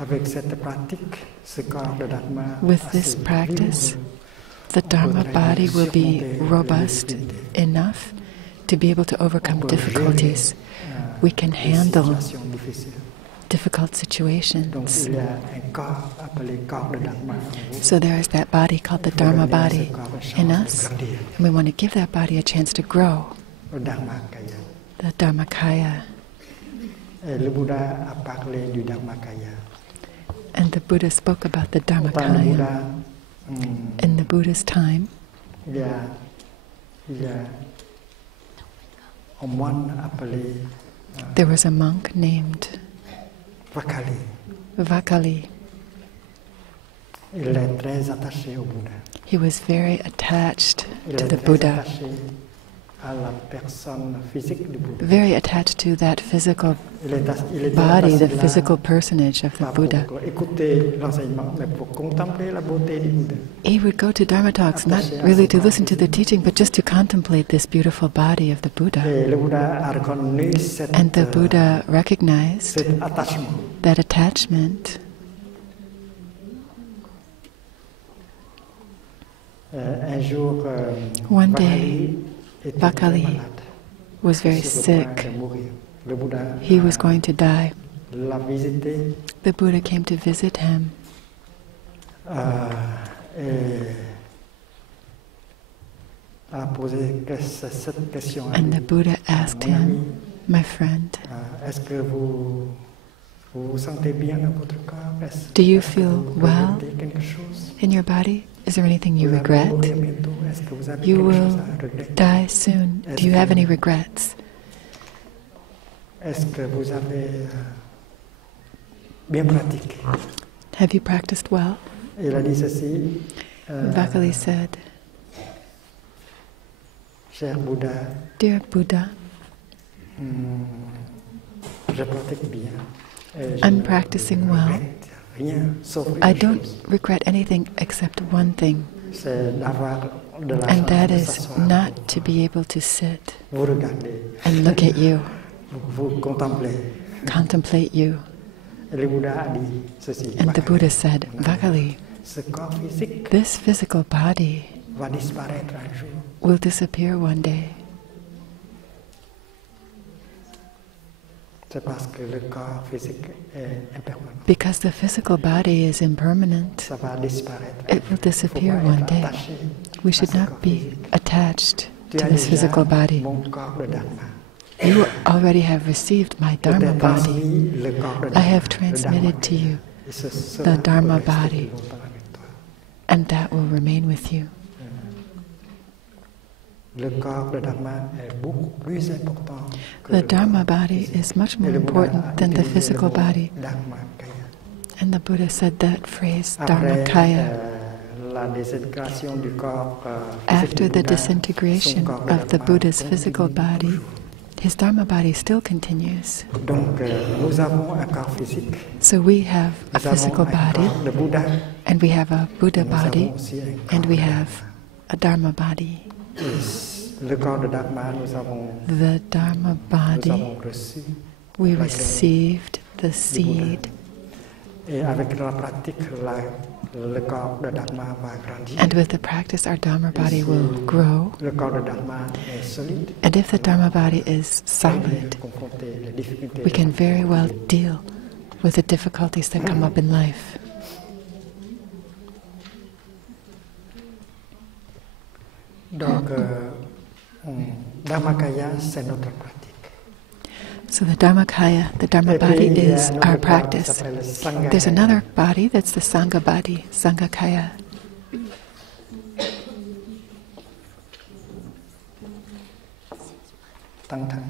Avec cette pratique, ce corps de Dharma With assez this practice, rigoureux, the Dharma body will be robust enough to be able to overcome difficulties. We can handle situations difficiles. difficult situations. Donc il y a un corps appelé corps de Dharma. So there is that body called the Dharma body in us, and we want to give that body a chance to grow, Le Dharmakaya. the Dharmakaya. Et le Bouddha a parlé du Dharmakaya. And the Buddha spoke about the Au temps du Dharmakaya. Bouddha, In the Buddha's time, il y a un moine appelé there was a monk named Vakali. Vakali. Il est très attaché au Bouddha. He was very attached Il to est the très Buddha, attaché à la personne physique du Bouddha. very attached to that physical Il était body, the assis là, physical personage of the pas Buddha. pour écouter l'enseignement, mais pour contempler la beauté du Bouddha. He would go to Dharma talks not really to listen to the teaching, but just to contemplate this beautiful body of the Buddha. Et le Bouddha a reconnu And the Buddha recognized cet attachement. that attachment. Un jour, One day, était Vakali très malade. was very Sur le point sick. de mourir. Le Bouddha He was going to die. l'a visité The Buddha came to visit him, et a posé cette question à and the lui. Buddha asked Mon ami, him, "My friend, est-ce que vous vous sentez bien dans votre corps? Do you Est-ce que feel vous well regrettez quelque chose? in your body? Is there anything you Vous allez regret? mourir bientôt. Est-ce que vous avez You quelque chose will à regretter? die soon. Do you have any regrets? Est-ce que vous avez bien pratiqué? Have you practiced well?" Il a dit ceci. Vakali said, Cher Bouddha, "Dear Buddha, je pratique bien. Et je I'm ne practicing well. regrette rien sauf I une don't chose. regret anything except one thing, C'est d'avoir de la and chance that de is s'asseoir not pour to be able to sit vous regarder, and look at you, vous contempler. contemplate you." Et le Bouddha a dit ceci. And the Vakali, Buddha said, "Vakali, ce corps physique this physical body va disparaître un jour. will disappear one day. C'est parce que le corps physique est impermanent. Because the physical body is impermanent, Ça va disparaître. it will disappear Faut pas one être day. attaché We à should ce not corps be physique. attached Tu to as this déjà physical body. mon corps de Dharma. You already have received my Je Dharma t'ai body. transmis le corps de I Dharma, have le transmitted Dharma. to you, Et ce sera the Dharma pour rester body. plus longtemps avec toi. and that will remain with you. Le corps de Dharma est beaucoup plus important que The le Dharma corps body physique. is much Et more le Bouddha a important than the utilisé le physical mot body. Dharmakaya. And the Buddha said that phrase, Après Dharmakaya. la désintégration du corps physique After du the Bouddha, disintegration son corps de of the Dharma Buddha's continue physical body, toujours. his Dharma body still continues. Donc nous avons un corps physique, So we have a nous avons physical un body, corps de Bouddha, and we have a Buddha nous body, avons aussi un corps and we de have Dharma. a Dharma body. Et le corps de Dharma, nous avons The Dharma body, reçu. we la received the du Bouddha. seed, Et avec la pratique, le corps de Dharma va grandir. and with the practice our Dharma Et body si will grow. le corps de Dharma est solide, And if the Dharma body is on peut solid, confronter les difficultés. we can very well deal with the difficulties that come up in life. Donc, Dharmakaya, c'est notre pratique. So the Dharmakaya, the Dharma Et puis, body il y a is un our autre corps qui practice. s'appelle Sangha. There's another body that's the Sangha body, Sangakaya. Tăng thân.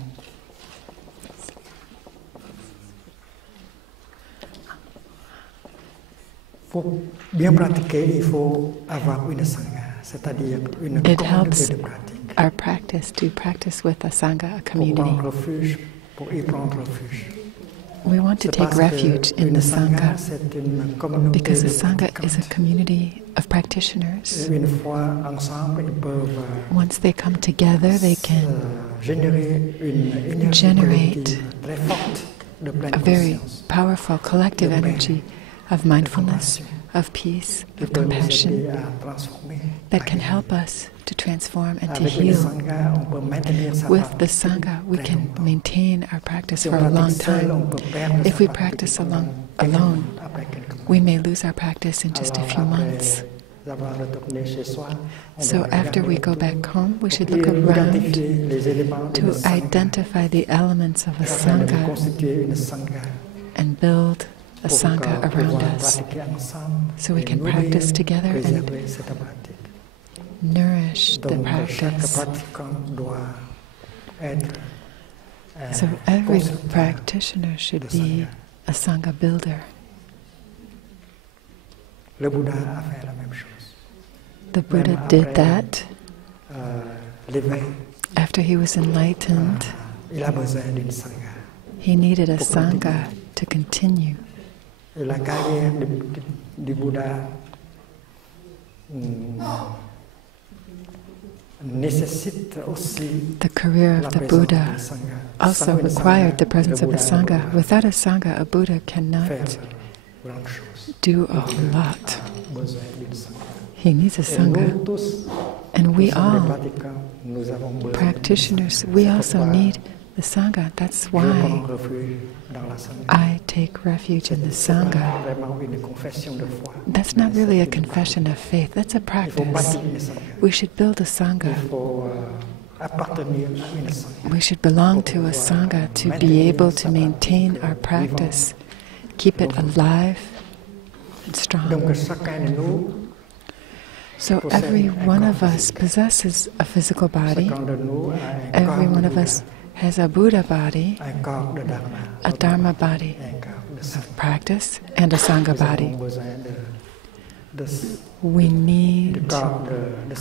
Pour bien pratiquer, il faut avoir une sangha, c'est-à-dire une It communauté helps de pratique. our practice to practice with a Sangha, a Pour community. prendre refuge, pour y prendre refuge. We want to C'est take parce refuge que in une the sangha, Sangha c'est une communauté because de a Sangha is a pratiquantes. community of practitioners. Et une fois ensemble, ils peuvent Once they come together, they can générer une énergie generate collective très forte de pleine a very conscience. powerful collective energy of mindfulness, of peace, of compassion, that can help us to transform and to heal. With the Sangha, we can maintain our practice for a long time. If we practice alone, we may lose our practice in just a few months. So after we go back home, we should look around to identify the elements of a Sangha and build a Sangha around us so we can practice together and nourish the practice. So every practitioner should be a Sangha builder. The Buddha did that. After he was enlightened, he needed a Sangha to continue. The career of the Buddha also required the presence of a Sangha. Without a Sangha, a Buddha cannot do a whole lot. He needs a Sangha. And we all, practitioners, we also need the Sangha. That's why I take refuge in the Sangha. That's not really a confession of faith, that's a practice. We should build a Sangha. We should belong to a Sangha to be able to maintain our practice, keep it alive and strong. So every one of us possesses a physical body. Every one of us has a Buddha body, a Dharma body of practice, and a Sangha body. We need that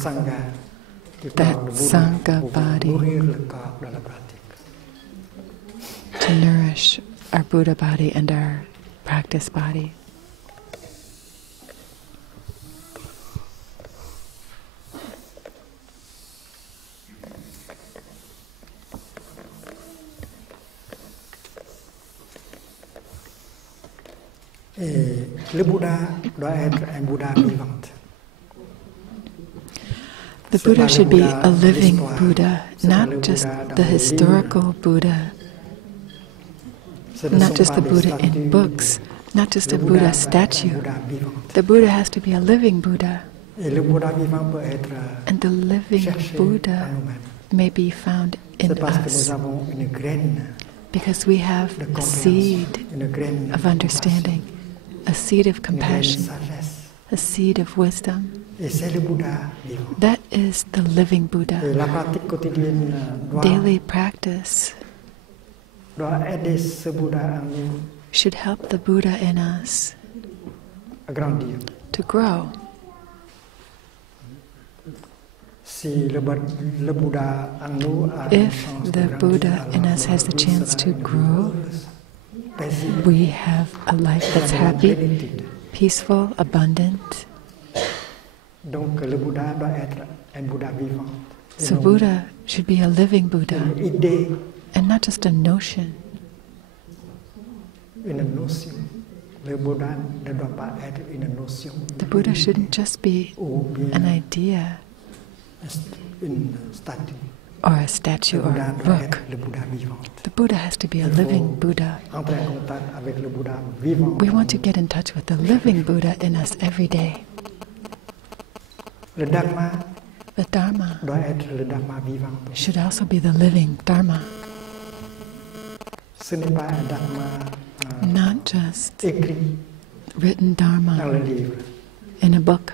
Sangha body to nourish our Buddha body and our practice body. Le Bouddha doit être un Bouddha vivant. The Buddha should be a living Buddha, not just the historical Buddha, not just the Buddha in books, not just a Buddha statue. The Buddha has to be a living Buddha. And the living Buddha may be found in us because we have a seed of understanding, a seed of compassion, a seed of wisdom. That is the living Buddha. Daily practice should help the Buddha in us to grow. If the Buddha in us has the chance to grow, we have a life that's happy, peaceful, abundant. So Buddha should be a living Buddha and not just a notion. The Buddha shouldn't just be an idea or a statue or a book. The Buddha has to be a living Buddha. We want to get in touch with the living Buddha in us every day. The Dharma should also be the living Dharma. Not just written Dharma in a book.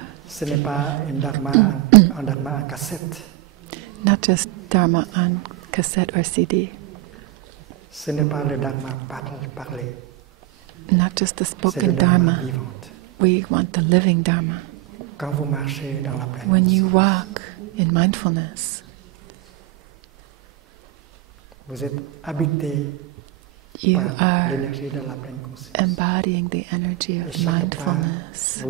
Not just Dharma on cassette or CD. Not just the spoken Dharma. We want the living Dharma. When you walk in mindfulness, you are embodying the energy of mindfulness.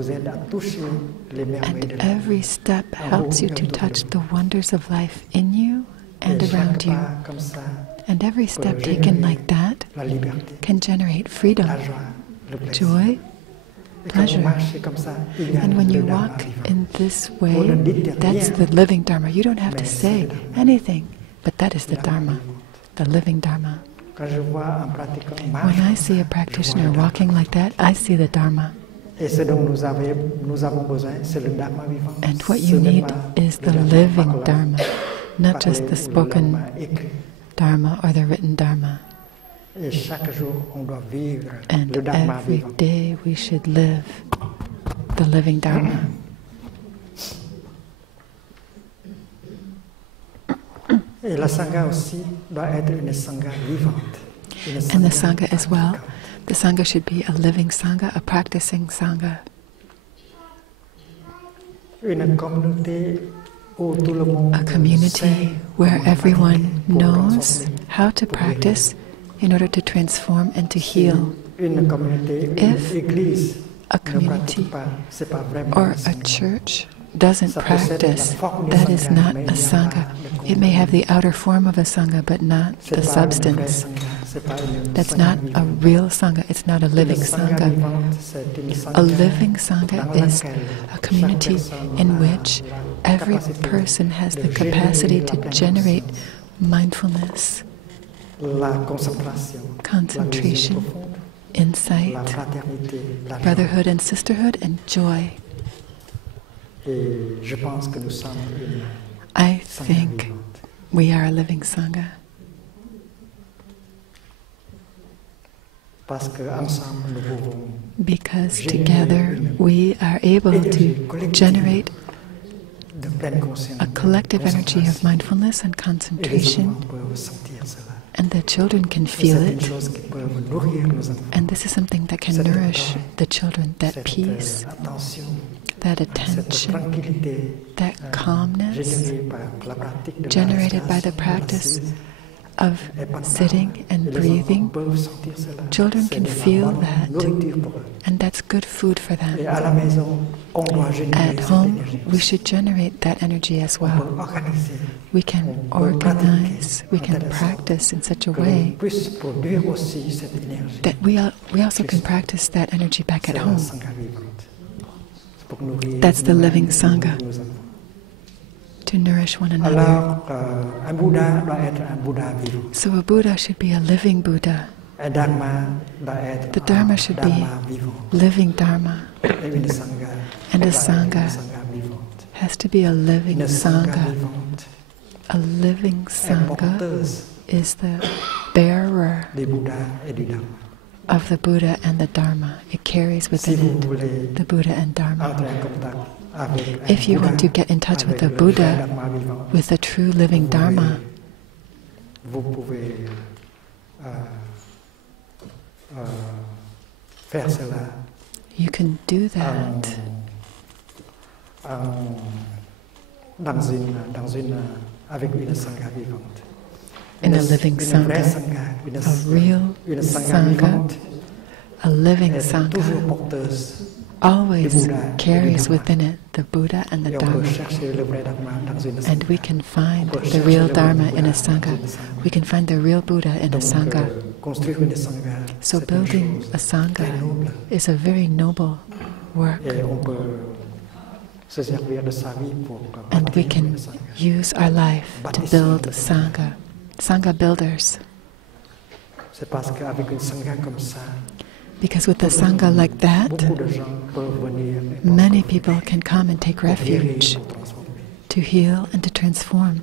And every step helps you to touch the wonders of life in you and around you. And every step taken like that can generate freedom, joy, pleasure. And when you walk in this way, that's the living Dharma. You don't have to say anything, but that is the Dharma, the living Dharma. When I see a practitioner walking like that, I see the Dharma. And what you need is the living Dharma, not just the spoken Dharma or the written Dharma. And every day we should live the living Dharma. And the Sangha as well. The Sangha should be a living Sangha, a practicing Sangha. A community where everyone knows how to practice in order to transform and to heal. If a community or a church doesn't practice, that is not a Sangha. It may have the outer form of a Sangha, but not the substance. That's not a real Sangha. It's not a living Sangha. A living Sangha is a community in which every person has the capacity to generate mindfulness, concentration, insight, brotherhood and sisterhood, and joy. I think we are a living Sangha. Because together we are able to generate a collective energy of mindfulness and concentration, and the children can feel it. And this is something that can nourish the children, that peace, that attention, that calmness generated by the practice of sitting and breathing. Children can feel that, and that's good food for them. At home, we should generate that energy as well. We can organize, we can practice in such a way that we also can practice that energy back at home. That's the living Sangha, to nourish one another. So a Buddha should be a living Buddha. The Dharma should be living Dharma. And a Sangha has to be a living Sangha. A living Sangha is the bearer of the Buddha and the Dharma. It carries within it the Buddha and Dharma. If you want to get in touch with the Buddha, with the true living Dharma, you can do that in a living Sangha, a real Sangha. A living Sangha always carries within it the Buddha and the Dharma. And we can find the real Dharma in a Sangha. We can find the real Buddha in a Sangha. So building a Sangha is a very noble work. And we can use our life to build Sangha. Sangha builders. Because with a Sangha like that, many people can come and take refuge to heal and to transform.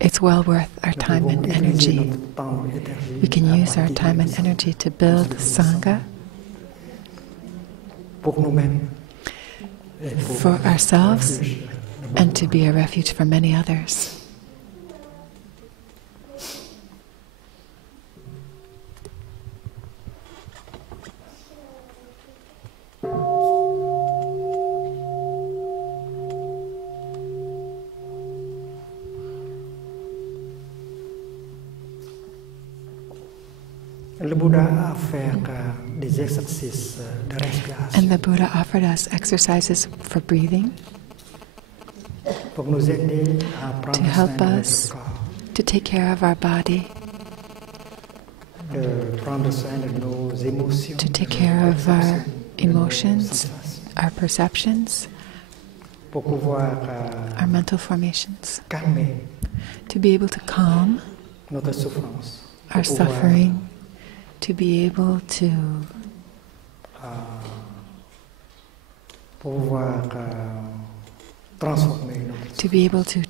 It's well worth our time and energy. We can use our time and energy to build Sangha for ourselves and to be a refuge for many others. And the Buddha offered us exercises for breathing to help us to take care of our body, to take care of our emotions, our perceptions, our mental formations, to be able to calm our suffering, to be able to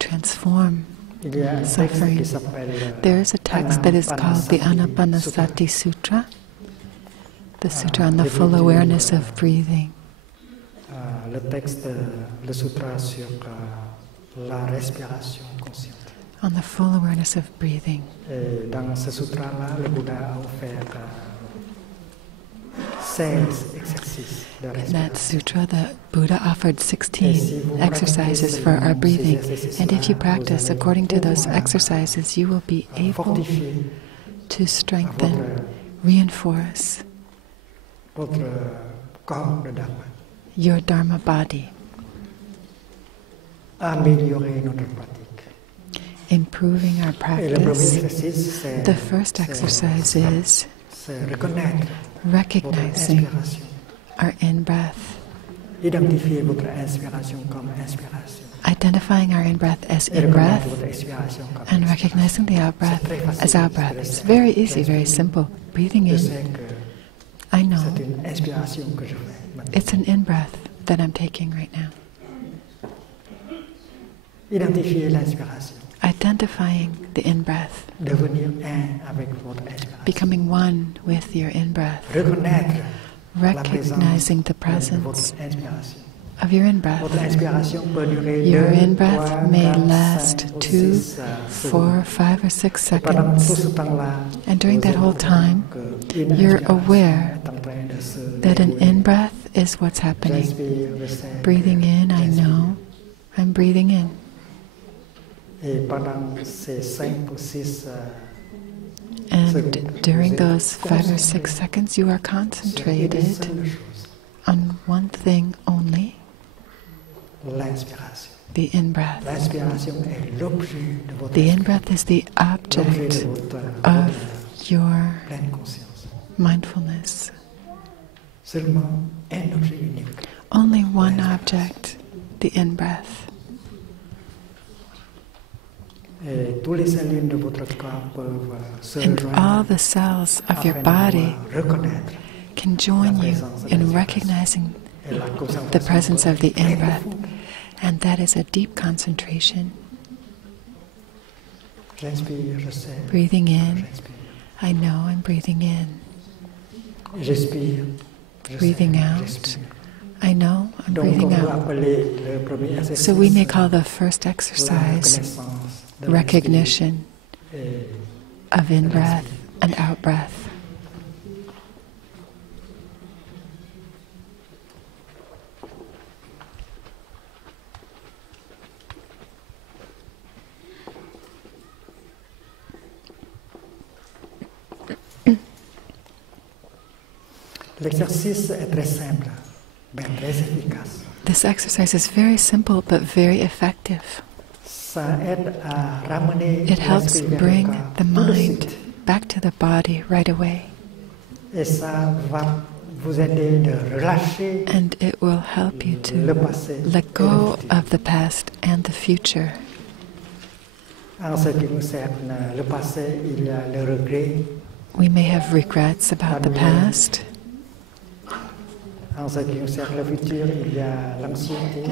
transform suffering. There is a text that is called the Anapanasati Sutra, the sutra on the full awareness of breathing. On the full awareness of breathing. In that sutra, the Buddha offered 16 exercises for our breathing, and if you practice according to those exercises, you will be able to strengthen, reinforce your Dharma body, improving our practice. The first exercise is recognizing our in-breath, identifying our in-breath as in-breath, and recognizing the out-breath as out-breath. It's very easy, very simple. Breathing in, I know it's an in-breath that I'm taking right now. Identifying the in-breath, becoming one with your in-breath, recognizing the presence of your in-breath. Your in-breath may last 2, 4, 5, or 6 seconds, and during that whole time, you're aware that an in-breath is what's happening. Breathing in, I know, I'm breathing in. And during those 5 or 6 seconds, you are concentrated on one thing only, the in-breath. The in-breath is the object of your mindfulness. Only one object, the in-breath. And all the cells of your body can join you in recognizing the presence of the in-breath, and that is a deep concentration. Breathing in, I know I'm breathing in. Breathing out, I know I'm breathing out. So we may call the first exercise recognition of in-breath and out-breath. This exercise is very simple but very effective. It helps bring the mind back to the body right away. And it will help you to let go of the past and the future. We may have regrets about the past.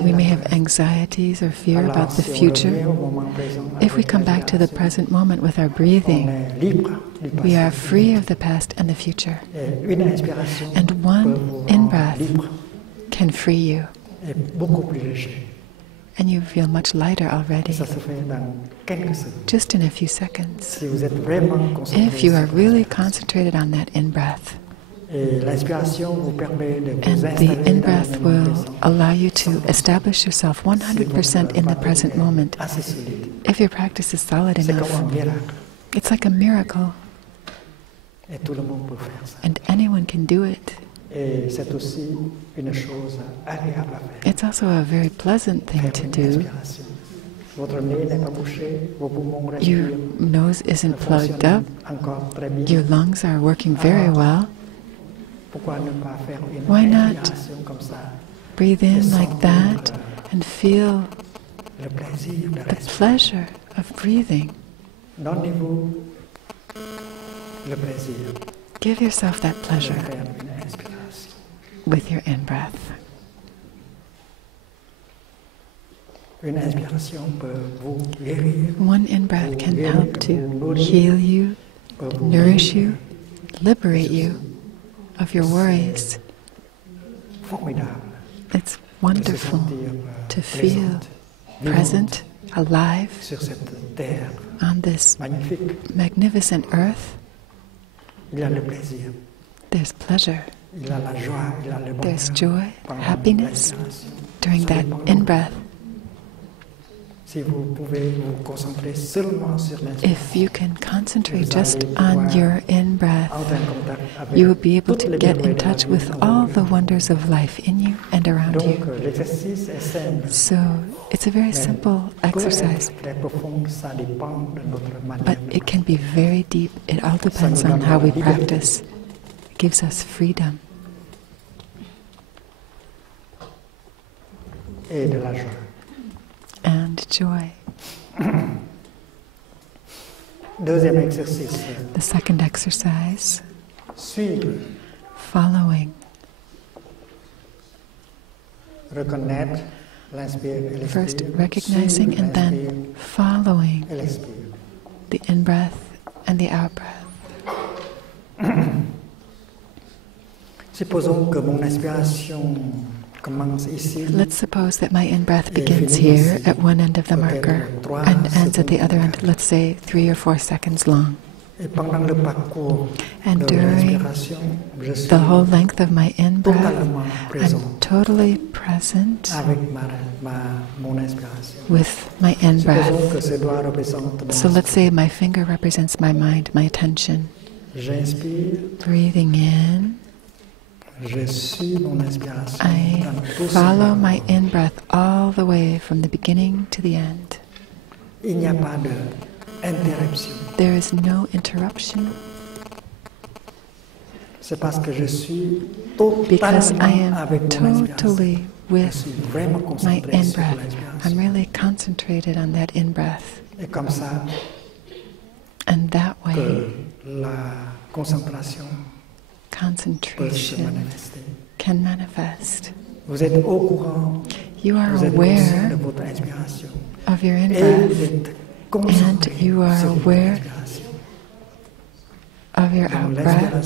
We may have anxieties or fear about the future. If we come back to the present moment with our breathing, we are free of the past and the future. And one in-breath can free you. And you feel much lighter already, just in a few seconds. If you are really concentrated on that in-breath, and the in-breath will allow you to establish yourself 100% in the present moment. If your practice is solid enough, it's like a miracle. And anyone can do it. It's also a very pleasant thing to do, Your nose isn't plugged up. Your lungs are working very well. Why not breathe in like that and feel the pleasure of breathing? Give yourself that pleasure with your in-breath. One in-breath can help to heal you, nourish you, liberate you of your worries. It's wonderful to feel present, alive on this magnificent earth. There's pleasure, there's joy, happiness during that in-breath. If you can concentrate just on your in-breath, you will be able to get in touch with all the wonders of life in you and around you. So it's a very simple exercise, but it can be very deep. It all depends on how we practice. It gives us freedom and joy. The second exercise, following. First recognizing and then following the in-breath and the out-breath. Let's suppose that my in-breath begins here at one end of the marker and ends at the other end, let's say 3 or 4 seconds long. And during the whole length of my in-breath, I'm totally present with my in-breath. So let's say my finger represents my mind, my attention. Breathing in, I follow my in-breath all the way from the beginning to the end. There is no interruption because I am totally with my in-breath. I'm really concentrated on that in-breath. And that way, concentration can manifest. You are aware of your in-breath and you are aware of your out-breath.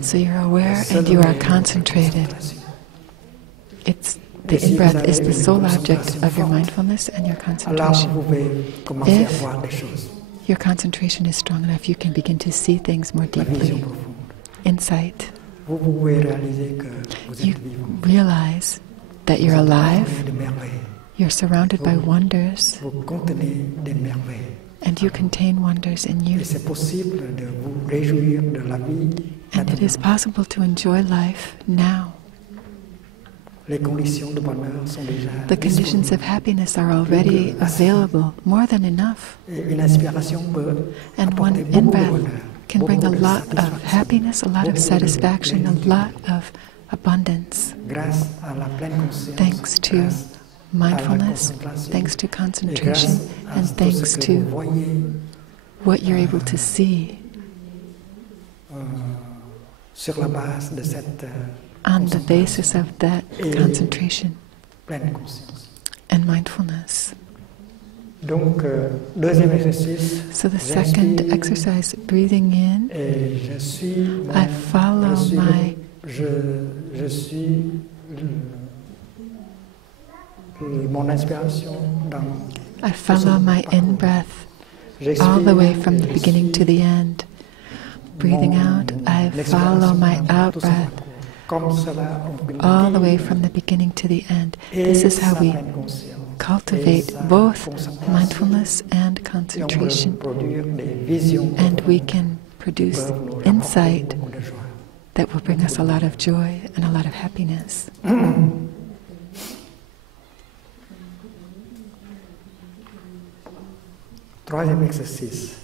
So you're aware and you are concentrated. The in-breath is the sole object of your mindfulness and your concentration. If your concentration is strong enough, you can begin to see things more deeply. Insight. You realize that you're alive, you're surrounded by wonders, and you contain wonders in you. And it is possible to enjoy life now. The conditions of happiness are already available, more than enough. And one in-breath can bring a lot of happiness, a lot of satisfaction, a lot of abundance. Thanks to mindfulness, thanks to concentration, and thanks to what you're able to see on the basis of that concentration and mindfulness. So the second exercise, breathing in, I follow my in-breath all the way from the beginning to the end. Breathing out, I follow my out-breath all the way from the beginning to the end. This is how we cultivate both mindfulness and concentration, and we can produce insight that will bring us a lot of joy and a lot of happiness. The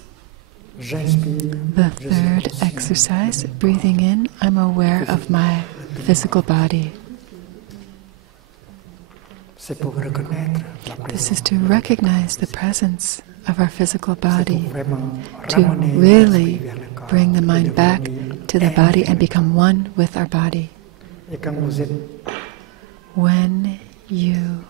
third exercise, breathing in, I'm aware of my physical body. This is to recognize the presence of our physical body, to really bring the mind back to the body and become one with our body. When you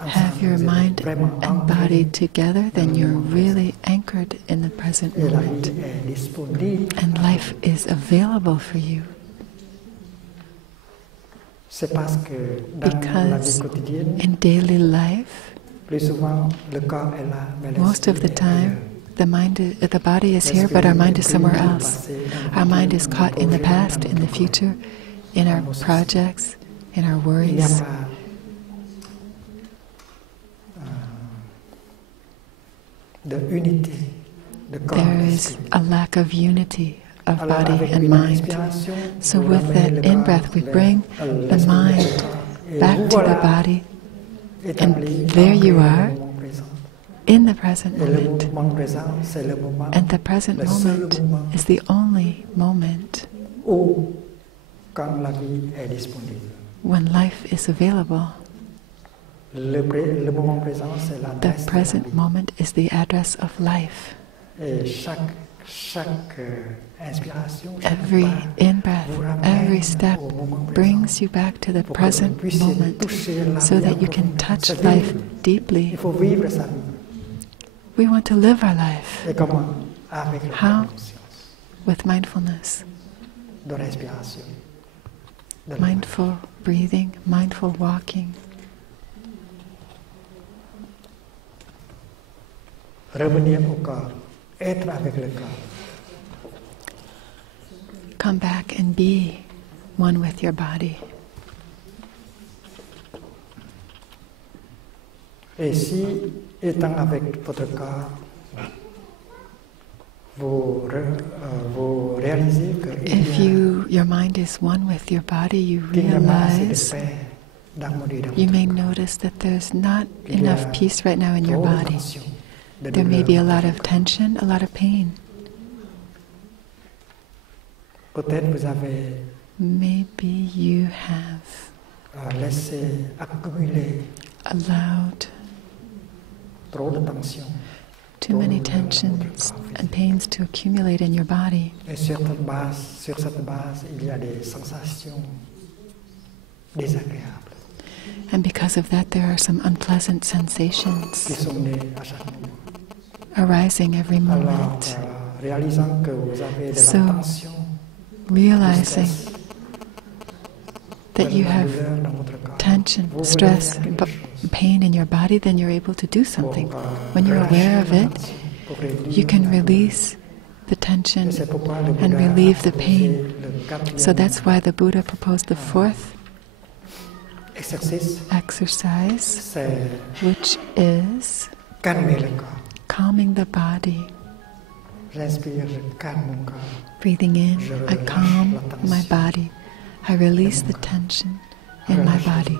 have your mind and body together, then you're really anchored in the present moment, and life is available for you. Because in daily life, most of the time, the body is here, but our mind is somewhere else. Our mind is caught in the past, in the future, in our projects, in our worries. There is a lack of unity of body and mind. So with that in-breath, we bring the mind back to the body, and there you are, in the present moment. And the present moment is the only moment when life is available. The present moment is the address of life. Every in-breath, every step brings you back to the present moment so that you can touch life deeply. We want to live our life. How? With mindfulness. Mindful breathing, mindful walking. Come back and be one with your body. If your mind is one with your body, you realize, you may notice that there's not enough peace right now in your body. There may be a lot of tension, a lot of pain. Maybe you have allowed too many tensions and pains to accumulate in your body. And because of that, there are some unpleasant sensations arising every moment. So, realizing that you have tension, stress, pain in your body, then you're able to do something. When you're aware of it, you can release the tension and relieve the pain. So that's why the Buddha proposed the fourth exercise, which is calming the body. Breathing in, I calm my body. I release the tension in my body.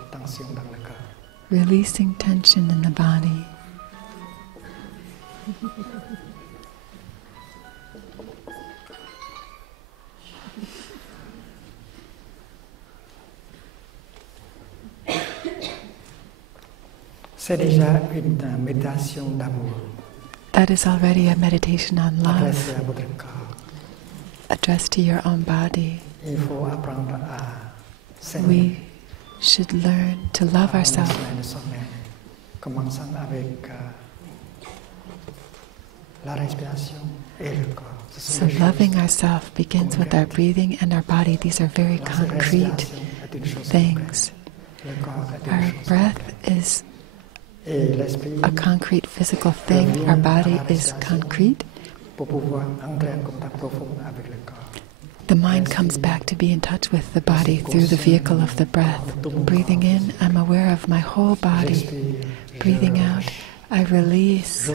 Releasing tension in the body. C'est déjà une méditation d'amour. That is already a meditation on love, addressed to your own body. We should learn to love ourselves. So loving ourselves begins with our breathing and our body. These are very concrete things. Our breath is a concrete physical thing. Our body is concrete. The mind comes back to be in touch with the body through the vehicle of the breath. Breathing in, I'm aware of my whole body. Breathing out, I release.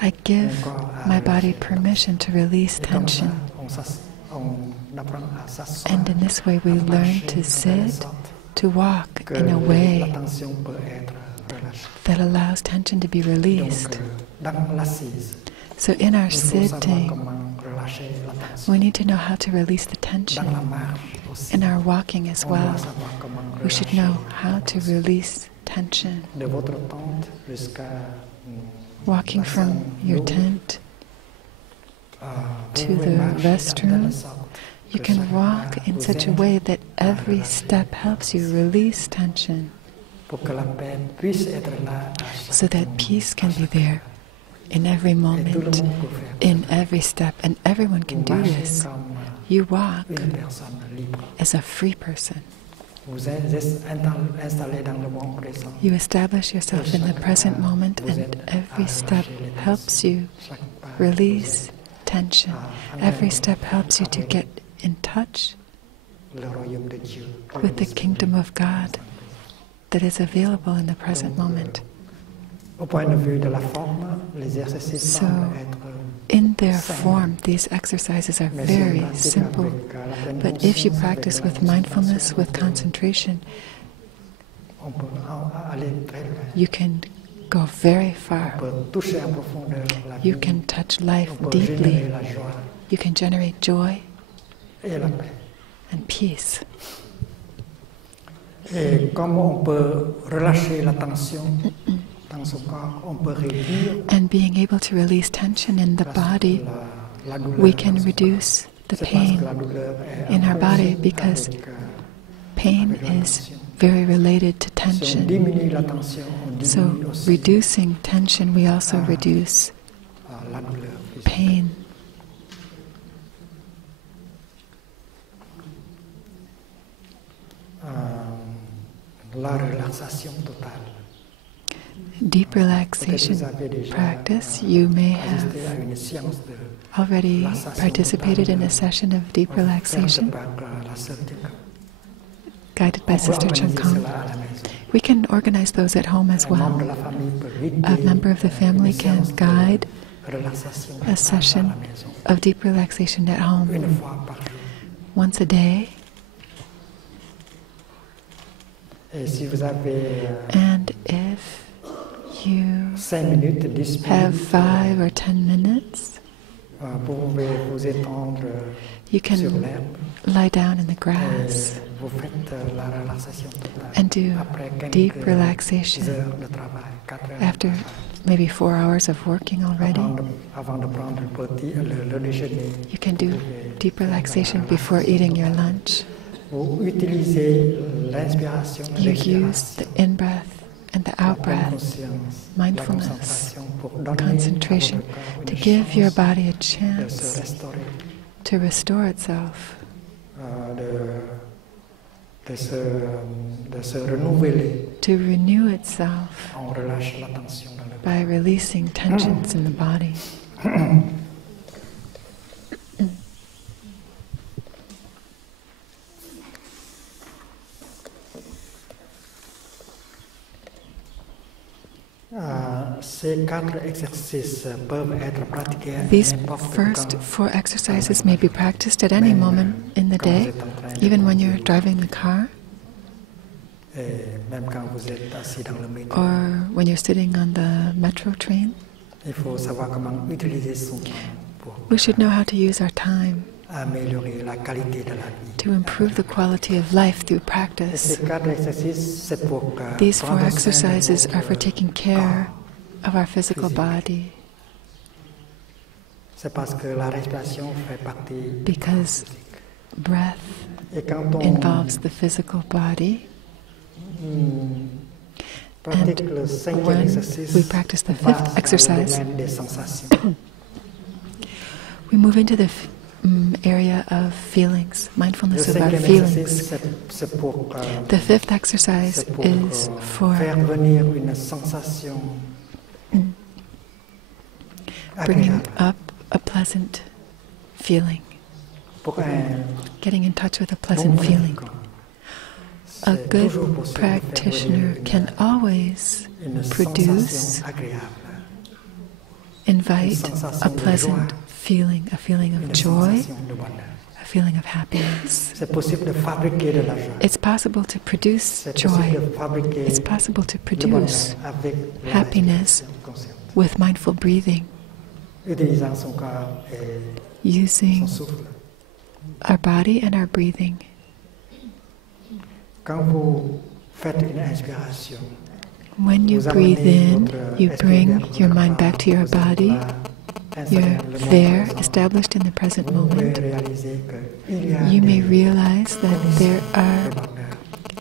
I give my body permission to release tension. And in this way we learn to sit to walk in a way that allows tension to be released. So in our sitting, we need to know how to release the tension. In our walking as well, we should know how to release tension. Walking from your tent to the restroom, you can walk in such a way that every step helps you release tension, so that peace can be there in every moment, in every step, and everyone can do this. You walk as a free person. You establish yourself in the present moment, and every step helps you release tension. Every step helps you to get in touch with the kingdom of God that is available in the present moment. So, in their form, these exercises are very simple. But if you practice with mindfulness, with concentration, you can go very far. You can touch life deeply. You can generate joy and peace. And being able to release tension in the body, we can reduce the pain in our body, because pain is very related to tension. So reducing tension, we also reduce pain. Deep relaxation practice. You may have already participated in a session of deep relaxation guided by Sister Changkong. We can organize those at home as well. A member of the family can guide a session of deep relaxation at home once a day. And if you have 5 or 10 minutes, you can lie down in the grass and do deep relaxation after maybe 4 hours of working already. You can do deep relaxation before eating your lunch. You use the in-breath and the out-breath, mindfulness, concentration, to give your body a chance to restore itself, to renew itself by releasing tensions in the body. These first 4 exercises may be practiced at any moment in the day, even when you're driving the car, or when you're sitting on the metro train. We should know how to use our time to improve the quality of life through practice. These 4 exercises are for taking care of our physical body, because breath involves the physical body. And when we practice the 5th exercise, we move into the area of feelings, mindfulness of our feelings. The 5th exercise is for bringing up a pleasant feeling, getting in touch with a pleasant feeling. A good practitioner can always invite a pleasant feeling, a feeling of joy, a feeling of happiness. C'est possible de fabriquer de la joie. It's possible to produce joy. It's possible to produce happiness with mindful breathing, Utilisant son corps et using son souffle. our body and our breathing. Quand vous faites une inspiration, When you breathe in, you bring your mind back to your body. You're there, established in the present moment. You may realize that there are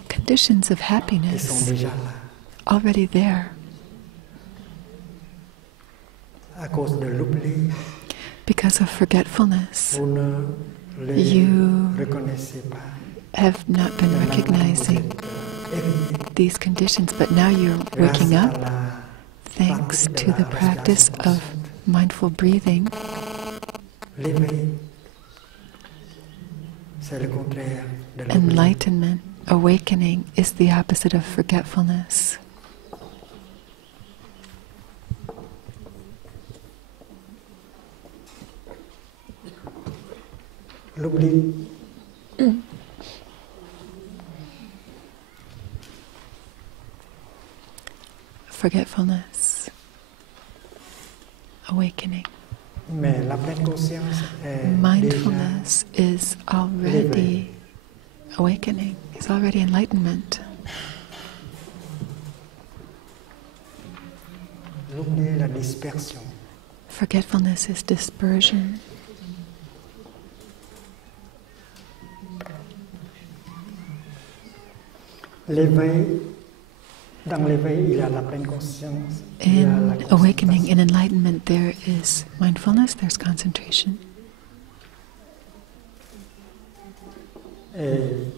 conditions of happiness already there. Because of forgetfulness, you have not been recognizing these conditions, but now you're waking up thanks to the practice of mindful breathing. Enlightenment, awakening, is the opposite of forgetfulness. Forgetfulness, awakening. Mindfulness is already awakening, is already enlightenment. Forgetfulness is dispersion. In awakening, in enlightenment, there is mindfulness, there's concentration. And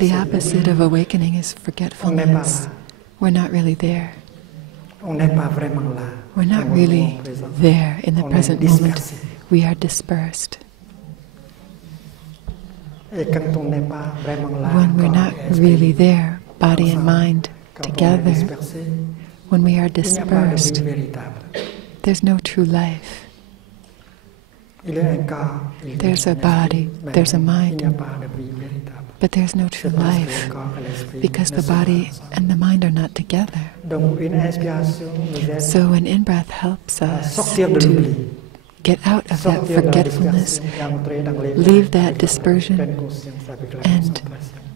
the opposite of awakening is forgetfulness. We're not really there. We're not really there in the present moment. We are dispersed. When we're not really there, body and mind together, when we are dispersed, there's no true life. There's a body, there's a mind, but there's no true life because the body and the mind are not together. So an in-breath helps us to get out of that forgetfulness, leave that dispersion, and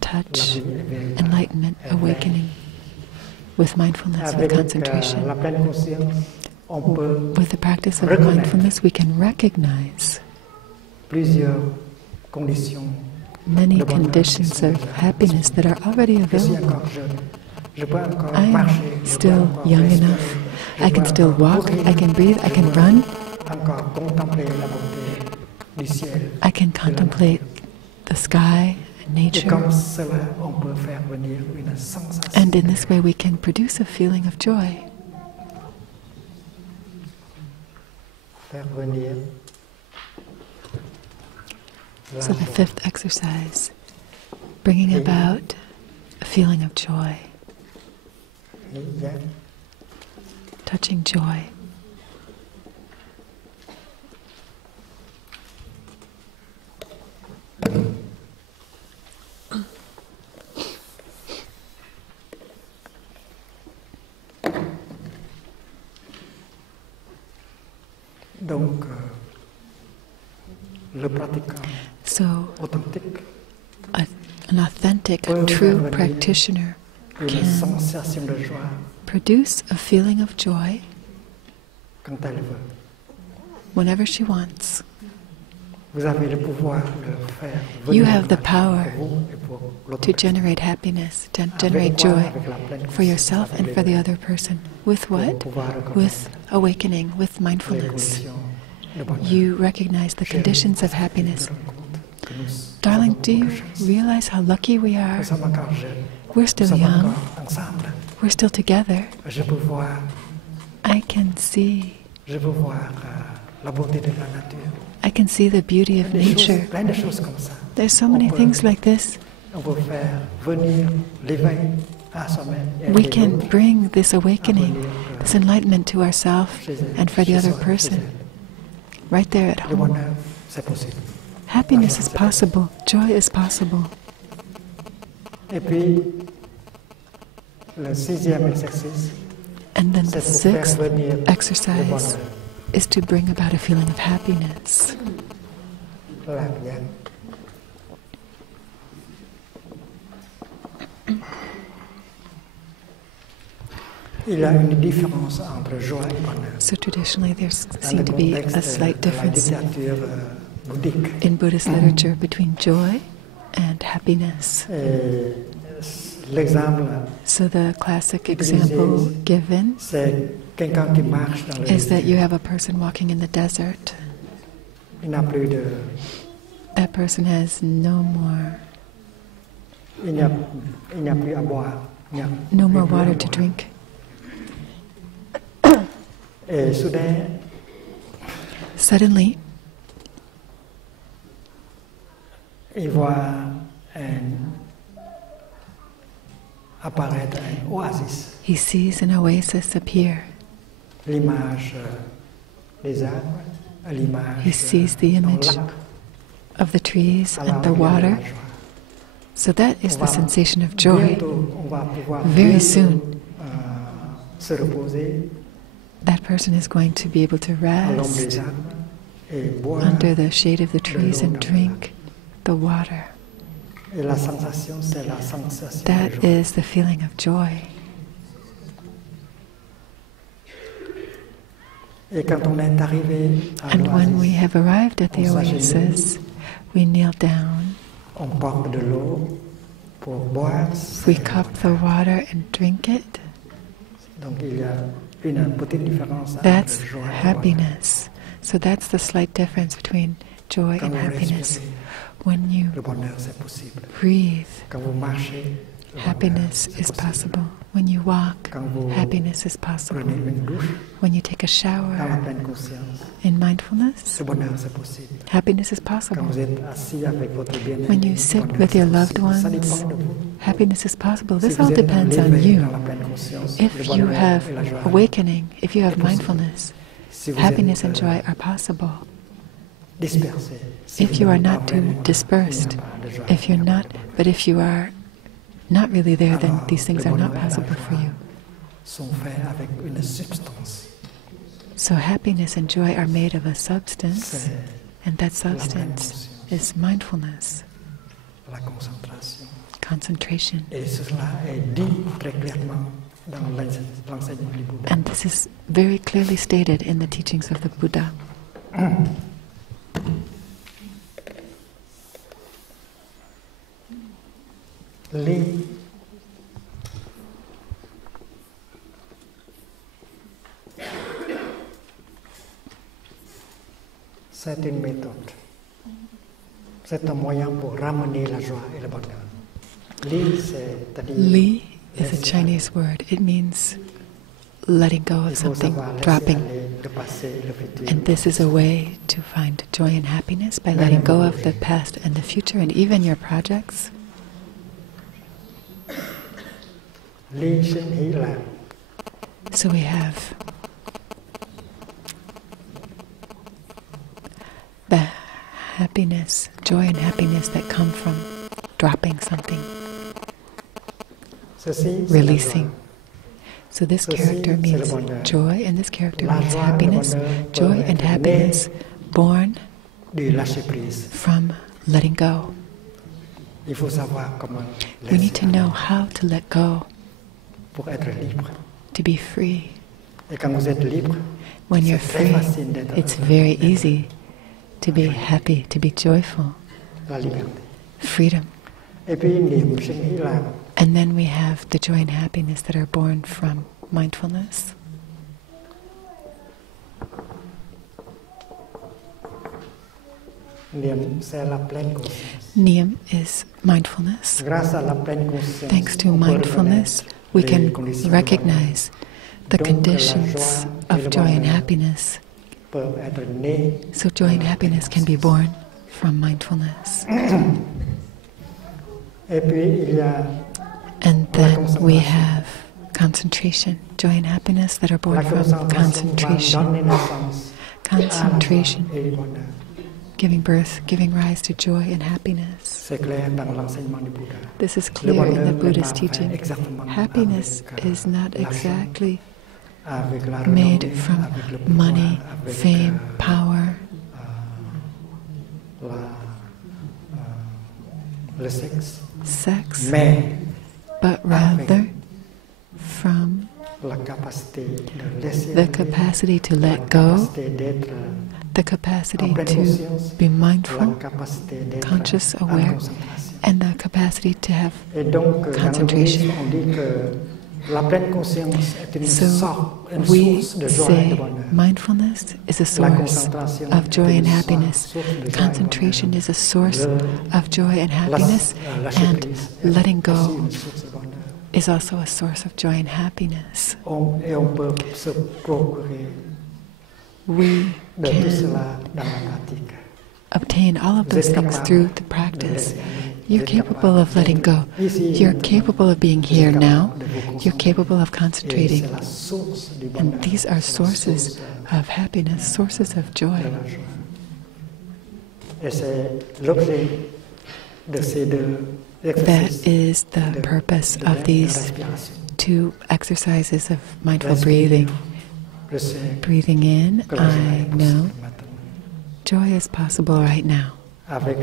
touch enlightenment, awakening with mindfulness, with concentration. With the practice of mindfulness, we can recognize many conditions of happiness that are already available. I am still young enough. I can still walk, I can breathe, I can run. I can contemplate the sky and nature. And in this way we can produce a feeling of joy. So the fifth exercise, bringing about a feeling of joy, touching joy. So, an authentic, a true practitioner can produce a feeling of joy whenever she wants. You have the power to generate happiness, to generate joy for yourself and for the other person. With what? With awakening, with mindfulness. You recognize the conditions of happiness. Darling, do you realize how lucky we are? We're still young. We're still together. I can see the beauty of nature. There's so many things like this. We can bring this awakening, this enlightenment to ourselves and for the other person, right there at home. c'est possible. Happiness is possible. Joy is possible. Et puis, le 6e exercice, And then the c'est pour faire 6th venir le exercise bonheur. is to bring about a feeling of happiness. Là, bien. Il y a une différence entre joie et bonheur. So traditionally there Dans seemed le to be contexte a slight de la difference littérature bouddhique. in Buddhist literature between joy and happiness. Et l'exemple, So the classic example given c'est quelqu'un qui marche dans le is that désert. you have a person walking in the desert. Il n'a plus de... That person has no more Il n'y a plus à boire. Il n'y a no more plus à water to boire. drink. Et soudain, Suddenly, il voit apparaître un oasis. he sees an oasis appear. L'image des arbres, l'image He sees the d'un image lac. of the trees Alors, and the il y a de water. la joie. So that is On the va sensation of joy. bientôt, on va pouvoir Very bientôt, soon. Se reposer That person is going to be able to à l'ombre rest des arbres et boire. under the shade of the trees and drink the water. Et la sensation, c'est la sensation de That joie. is the feeling of joy. Et quand on est arrivé à And when we l'oasis, have arrived at the on s'agenouille. oasis, we kneel down, on porte de l'eau pour boire. we cup the water and drink it. Donc il y a une petite différence That's entre joie et bonheur. happiness. So that's the slight difference between joy Quand and vous happiness. respirez, When you le bonheur c'est possible. breathe, Quand vous marchez, le happiness bonheur, c'est is possible. When you walk, Quand vous happiness is possible. prenez une douche When you take a dans la shower pleine conscience, in mindfulness, le bonheur c'est possible. happiness is Quand possible. vous êtes assis avec votre bien-aimé, When you le sit bonheur, with c'est your loved possible. Ça ones, dépend de vous. happiness is possible. Si This vous all êtes depends on élevé you. dans la pleine conscience, If le you bonheur have et la joie awakening, if you have est possible. mindfulness, Si vous happiness êtes, and joy are possible. dispersé, si If vous you are n'avez pas not too vraiment, dispersed, il n'y a pas de joie, if you're il n'y a not, pas de bonheur. but if you are not really there, then Alors, these things le are not bonheur et la possible for joie you. sont faits avec une substance. So happiness and joy are made of a substance, C'est and that la pleine substance conscience, is mindfulness, la concentration. concentration. Et cela est dit très clairement dans l'enseignement du Bouddha. And this is very clearly stated in the teachings of the Buddha. Li c'est une méthode. C'est un moyen pour ramener la joie et le bonheur. Li, c'est-à-dire Li is a laisser Chinese word. It means letting go aller. of Il faut something, savoir laisser dropping. aller le passé et le futur. And this is a way to find joy and happiness by letting go of the past and the future and even your projects. Li sinh hỷ lạc. So we have the happiness, joy and happiness that come from dropping something, Ceci, c'est la releasing. joie. So this Ceci, character c'est le means bonheur. joy, and this character La means joie et le happiness. bonheur Joy peuvent and être happiness born Du lâcher prise. from letting go. Il faut savoir comment We need to laisser know aller how to let go, pour être libre. to be free. Et quand vous êtes libre, When you're c'est très free, facile d'être it's heureux, very d'être easy to be happy, to be joyful, la liberté. freedom. Et puis niệm sinh hỷ lạc. And then we have the joy and happiness that are born from mindfulness. Niệm c'est la pleine conscience. Niyam is mindfulness. Grâce à la pleine conscience, Thanks to on peut mindfulness, reconnaître we les can conditions du recognize the Donc, la conditions joie et le of joy and bonheur happiness. bonheur peuvent être nés. So joy and happiness can be born from mindfulness. Et puis il y a And then we have concentration, joy and happiness that are la born from concentration va concentration. donner naissance à la Concentration joie et le bonheur. giving birth, giving rise to joy and happiness. This is clear in the Buddha's teaching. Happiness is not exactly made from money, fame, power, sex, but rather from the capacity to let go, the capacity to be mindful, conscious, aware, and the capacity to have concentration. So we say mindfulness is a source of joy and happiness. Concentration is a source of joy and happiness, and letting go is also a source of joy and happiness. We can obtain all of those things through the practice. You're capable of letting go. You're capable of being here now. You're capable of concentrating. And these are sources of happiness, sources of joy. That is the purpose of these two exercises of mindful breathing. Breathing in, I know joy is possible right now. With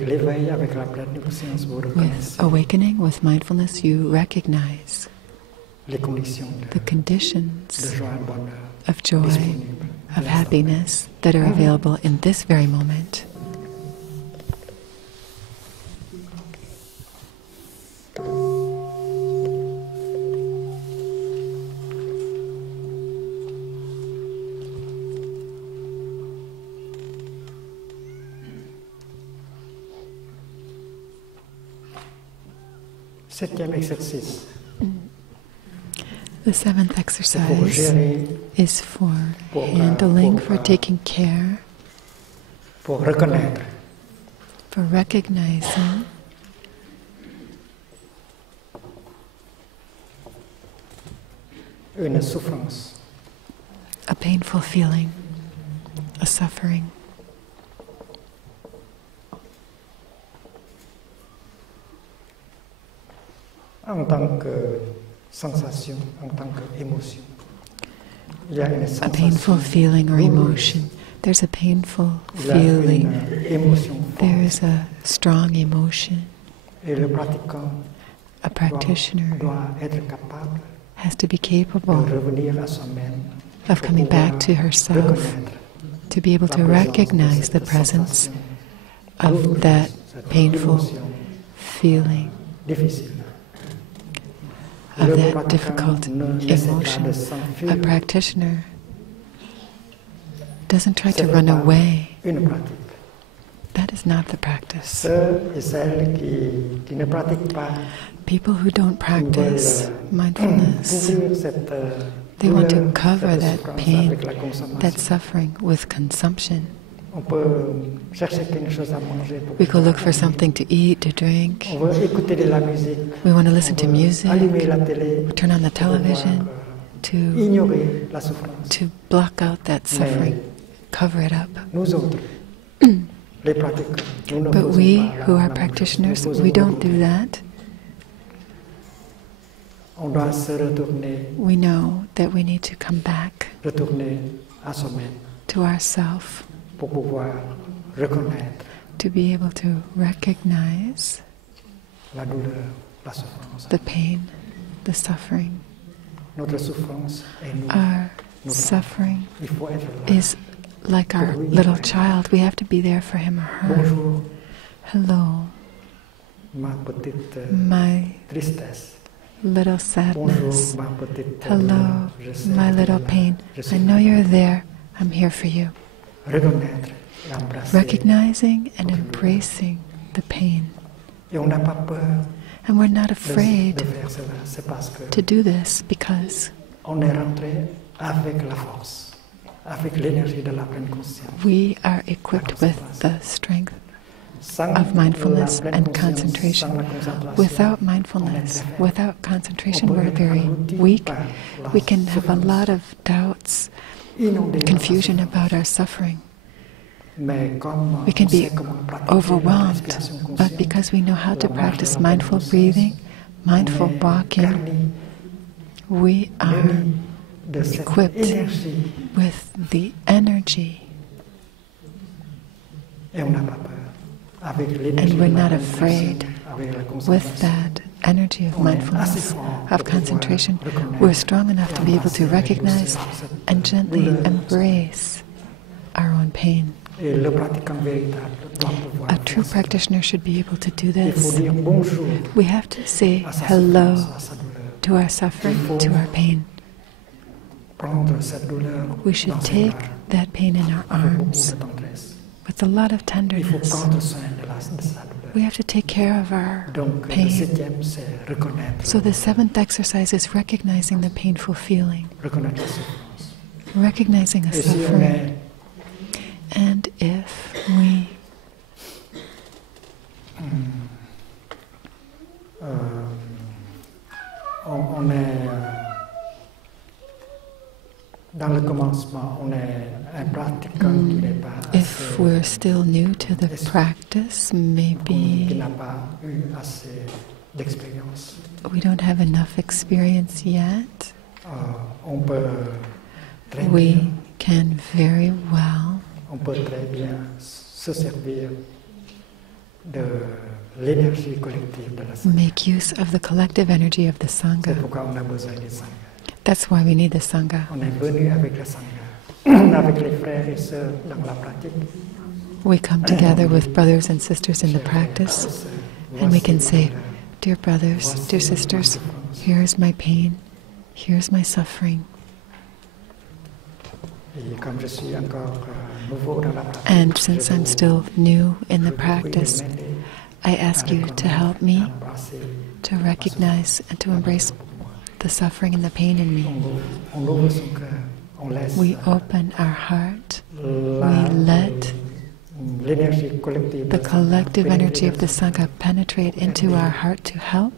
awakening, with mindfulness, you recognize the conditions of joy, of happiness that are available in this very moment. The seventh exercise is for handling, for taking care, for recognizing a painful feeling, a suffering. En tant que sensation, en tant qu'émotion, il y a une sensation. A painful feeling or emotion. There's a painful feeling. There is a strong emotion. A practitioner has to be capable of coming back to herself, to be able to recognize the presence of that painful feeling, of that difficult emotion. A practitioner doesn't try to run away. That is not the practice. People who don't practice mindfulness, they want to cover that pain, that suffering with consumption. We go look for something to eat, to drink. We want to listen to music. We turn on the television to block out that suffering, cover it up. But we who are practitioners, we don't do that. We know that we need to come back to ourself, to be able to recognize the pain, the suffering. Our suffering is like our little child. We have to be there for him or her. Hello, my little sadness. Hello, my little pain. I know you're there. I'm here for you. Recognizing and embracing the pain. And we're not afraid to do this because we are equipped with the strength of mindfulness and concentration. Without mindfulness, without concentration, we're very weak. We can have a lot of doubts, confusion about our suffering. We can be overwhelmed, but because we know how to practice mindful breathing, mindful walking, we are equipped with the energy, and we're not afraid. With that energy of mindfulness, of concentration, we're strong enough to be able to recognize and gently embrace our own pain. A true practitioner should be able to do this. We have to say hello to our suffering, to our pain. We should take that pain in our arms with a lot of tenderness. We have to take care of our pain. So the seventh exercise is recognizing the painful feeling, recognizing a suffering. And if we if we're still new to the practice, maybe we don't have enough experience yet, we can very well make use of the collective energy of the Sangha. That's why we need the Sangha. We come together with brothers and sisters in the practice, and we can say, dear brothers, dear sisters, here's my pain, here's my suffering. And since I'm still new in the practice, I ask you to help me to recognize and to embrace the suffering and the pain in me. We open our heart, we let the collective energy of the Sangha penetrate into our heart to help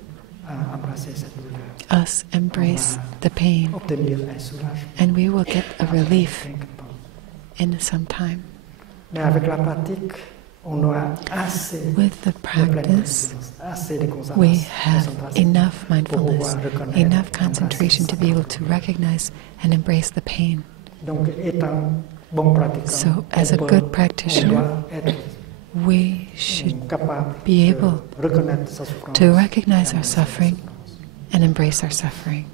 us embrace the pain, and we will get a relief in some time. With the practice, we have enough mindfulness, enough concentration to be able to recognize and embrace the pain. So, as a good practitioner, we should be able to recognize our suffering and embrace our suffering.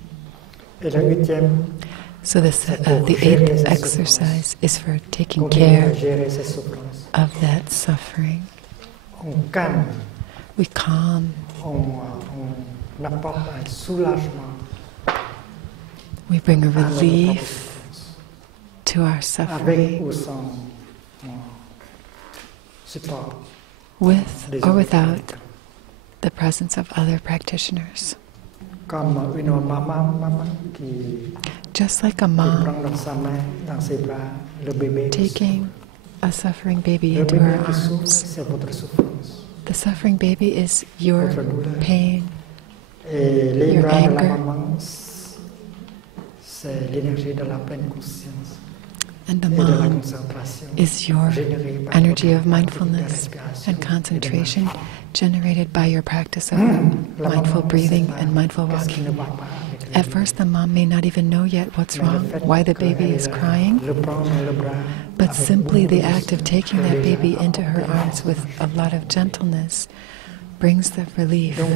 So the eighth exercise is for taking care of that suffering. We calm. We bring a relief to our suffering, with or without the presence of other practitioners. Just like a mom taking a suffering baby into her arms. The suffering baby is your pain, your anger, and the mom is your energy of mindfulness and concentration generated by your practice of mindful breathing and mindful walking. At first, the mom may not even know yet what's wrong, why the baby is crying, but simply the act of taking that baby into her arms with a lot of gentleness brings the relief. So in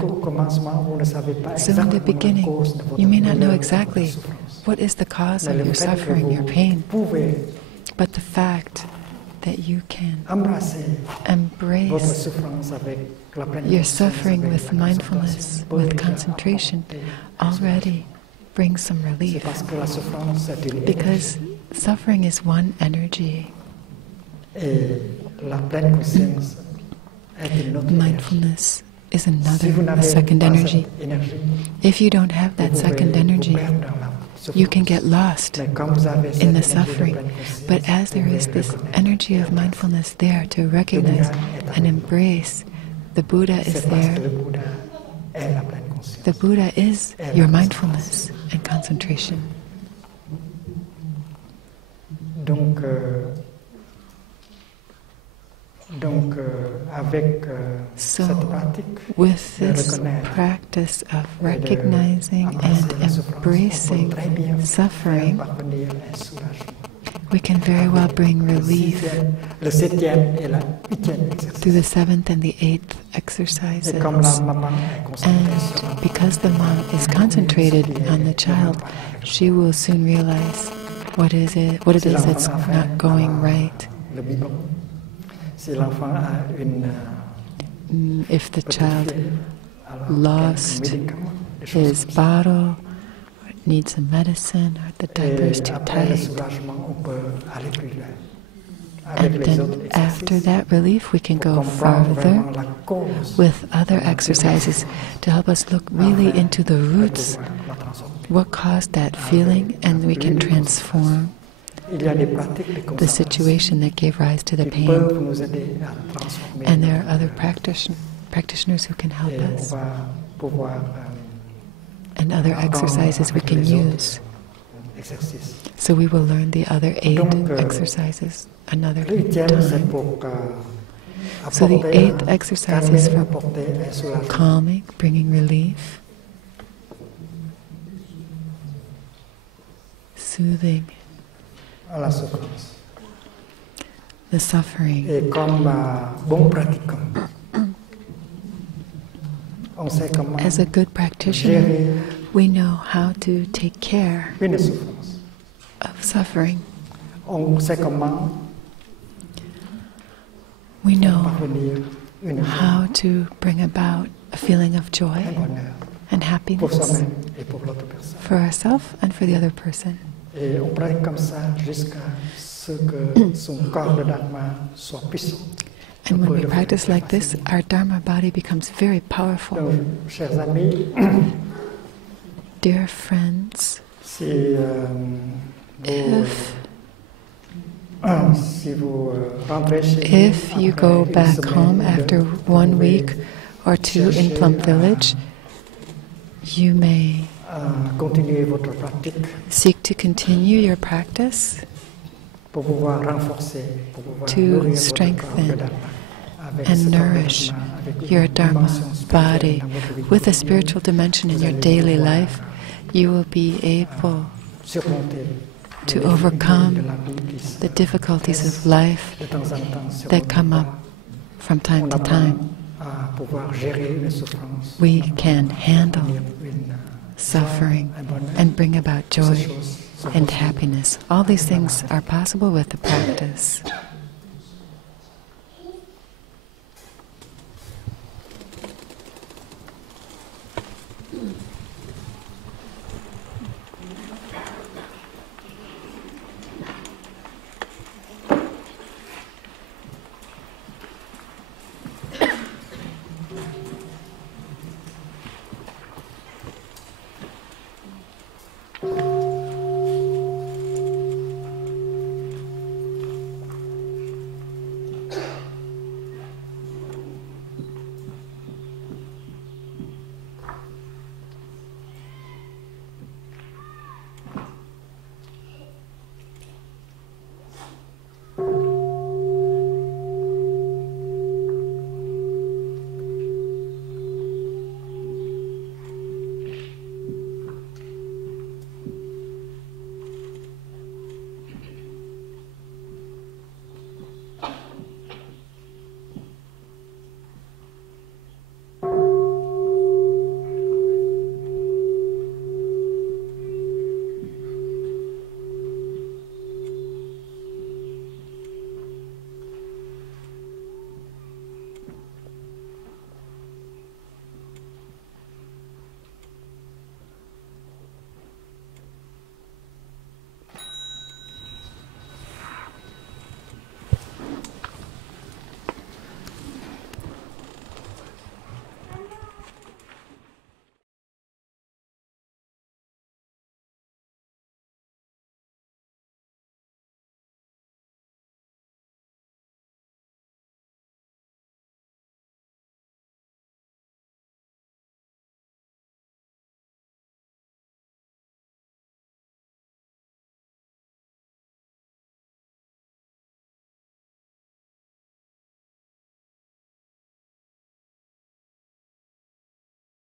the beginning, you may not know exactly what is the cause of your suffering, your pain, but the fact that you can embrace your suffering with mindfulness, with concentration, already brings some relief. Because suffering is one energy. Mindfulness is another, a second energy. If you don't have that second energy, you can get lost in the suffering. But as there is this energy of mindfulness there to recognize and embrace, the Buddha is there. The Buddha is your mindfulness and concentration. So, with this practice of recognizing and embracing suffering, we can very well bring relief through the 7th and the 8th exercises. And because the mom is concentrated on the child, she will soon realize what it is that's not going right. If the child lost his bottle, needs some medicine, or the diaper is too tight. And then after that relief, we can go further with other exercises to help us look really into the roots, what caused that feeling, and we can transform the situation that gave rise to the pain. And there are other practitioners who can help us, and other exercises we can use. So we will learn the other 8 exercises another time. So the 8th exercise is for calming, bringing relief, soothing the suffering. As a good practitioner, we know how to take care of suffering. We know how to bring about a feeling of joy and happiness for ourselves and for the other person. And when we practice like this, our Dharma body becomes very powerful. Dear friends, if you go back home after 1 week or 2 in Plum village, you may seek to continue your practice to strengthen and nourish your Dharma body. With a spiritual dimension in your daily life, you will be able to overcome the difficulties of life that come up from time to time. We can handle suffering and bring about joy and happiness. All these things are possible with the practice.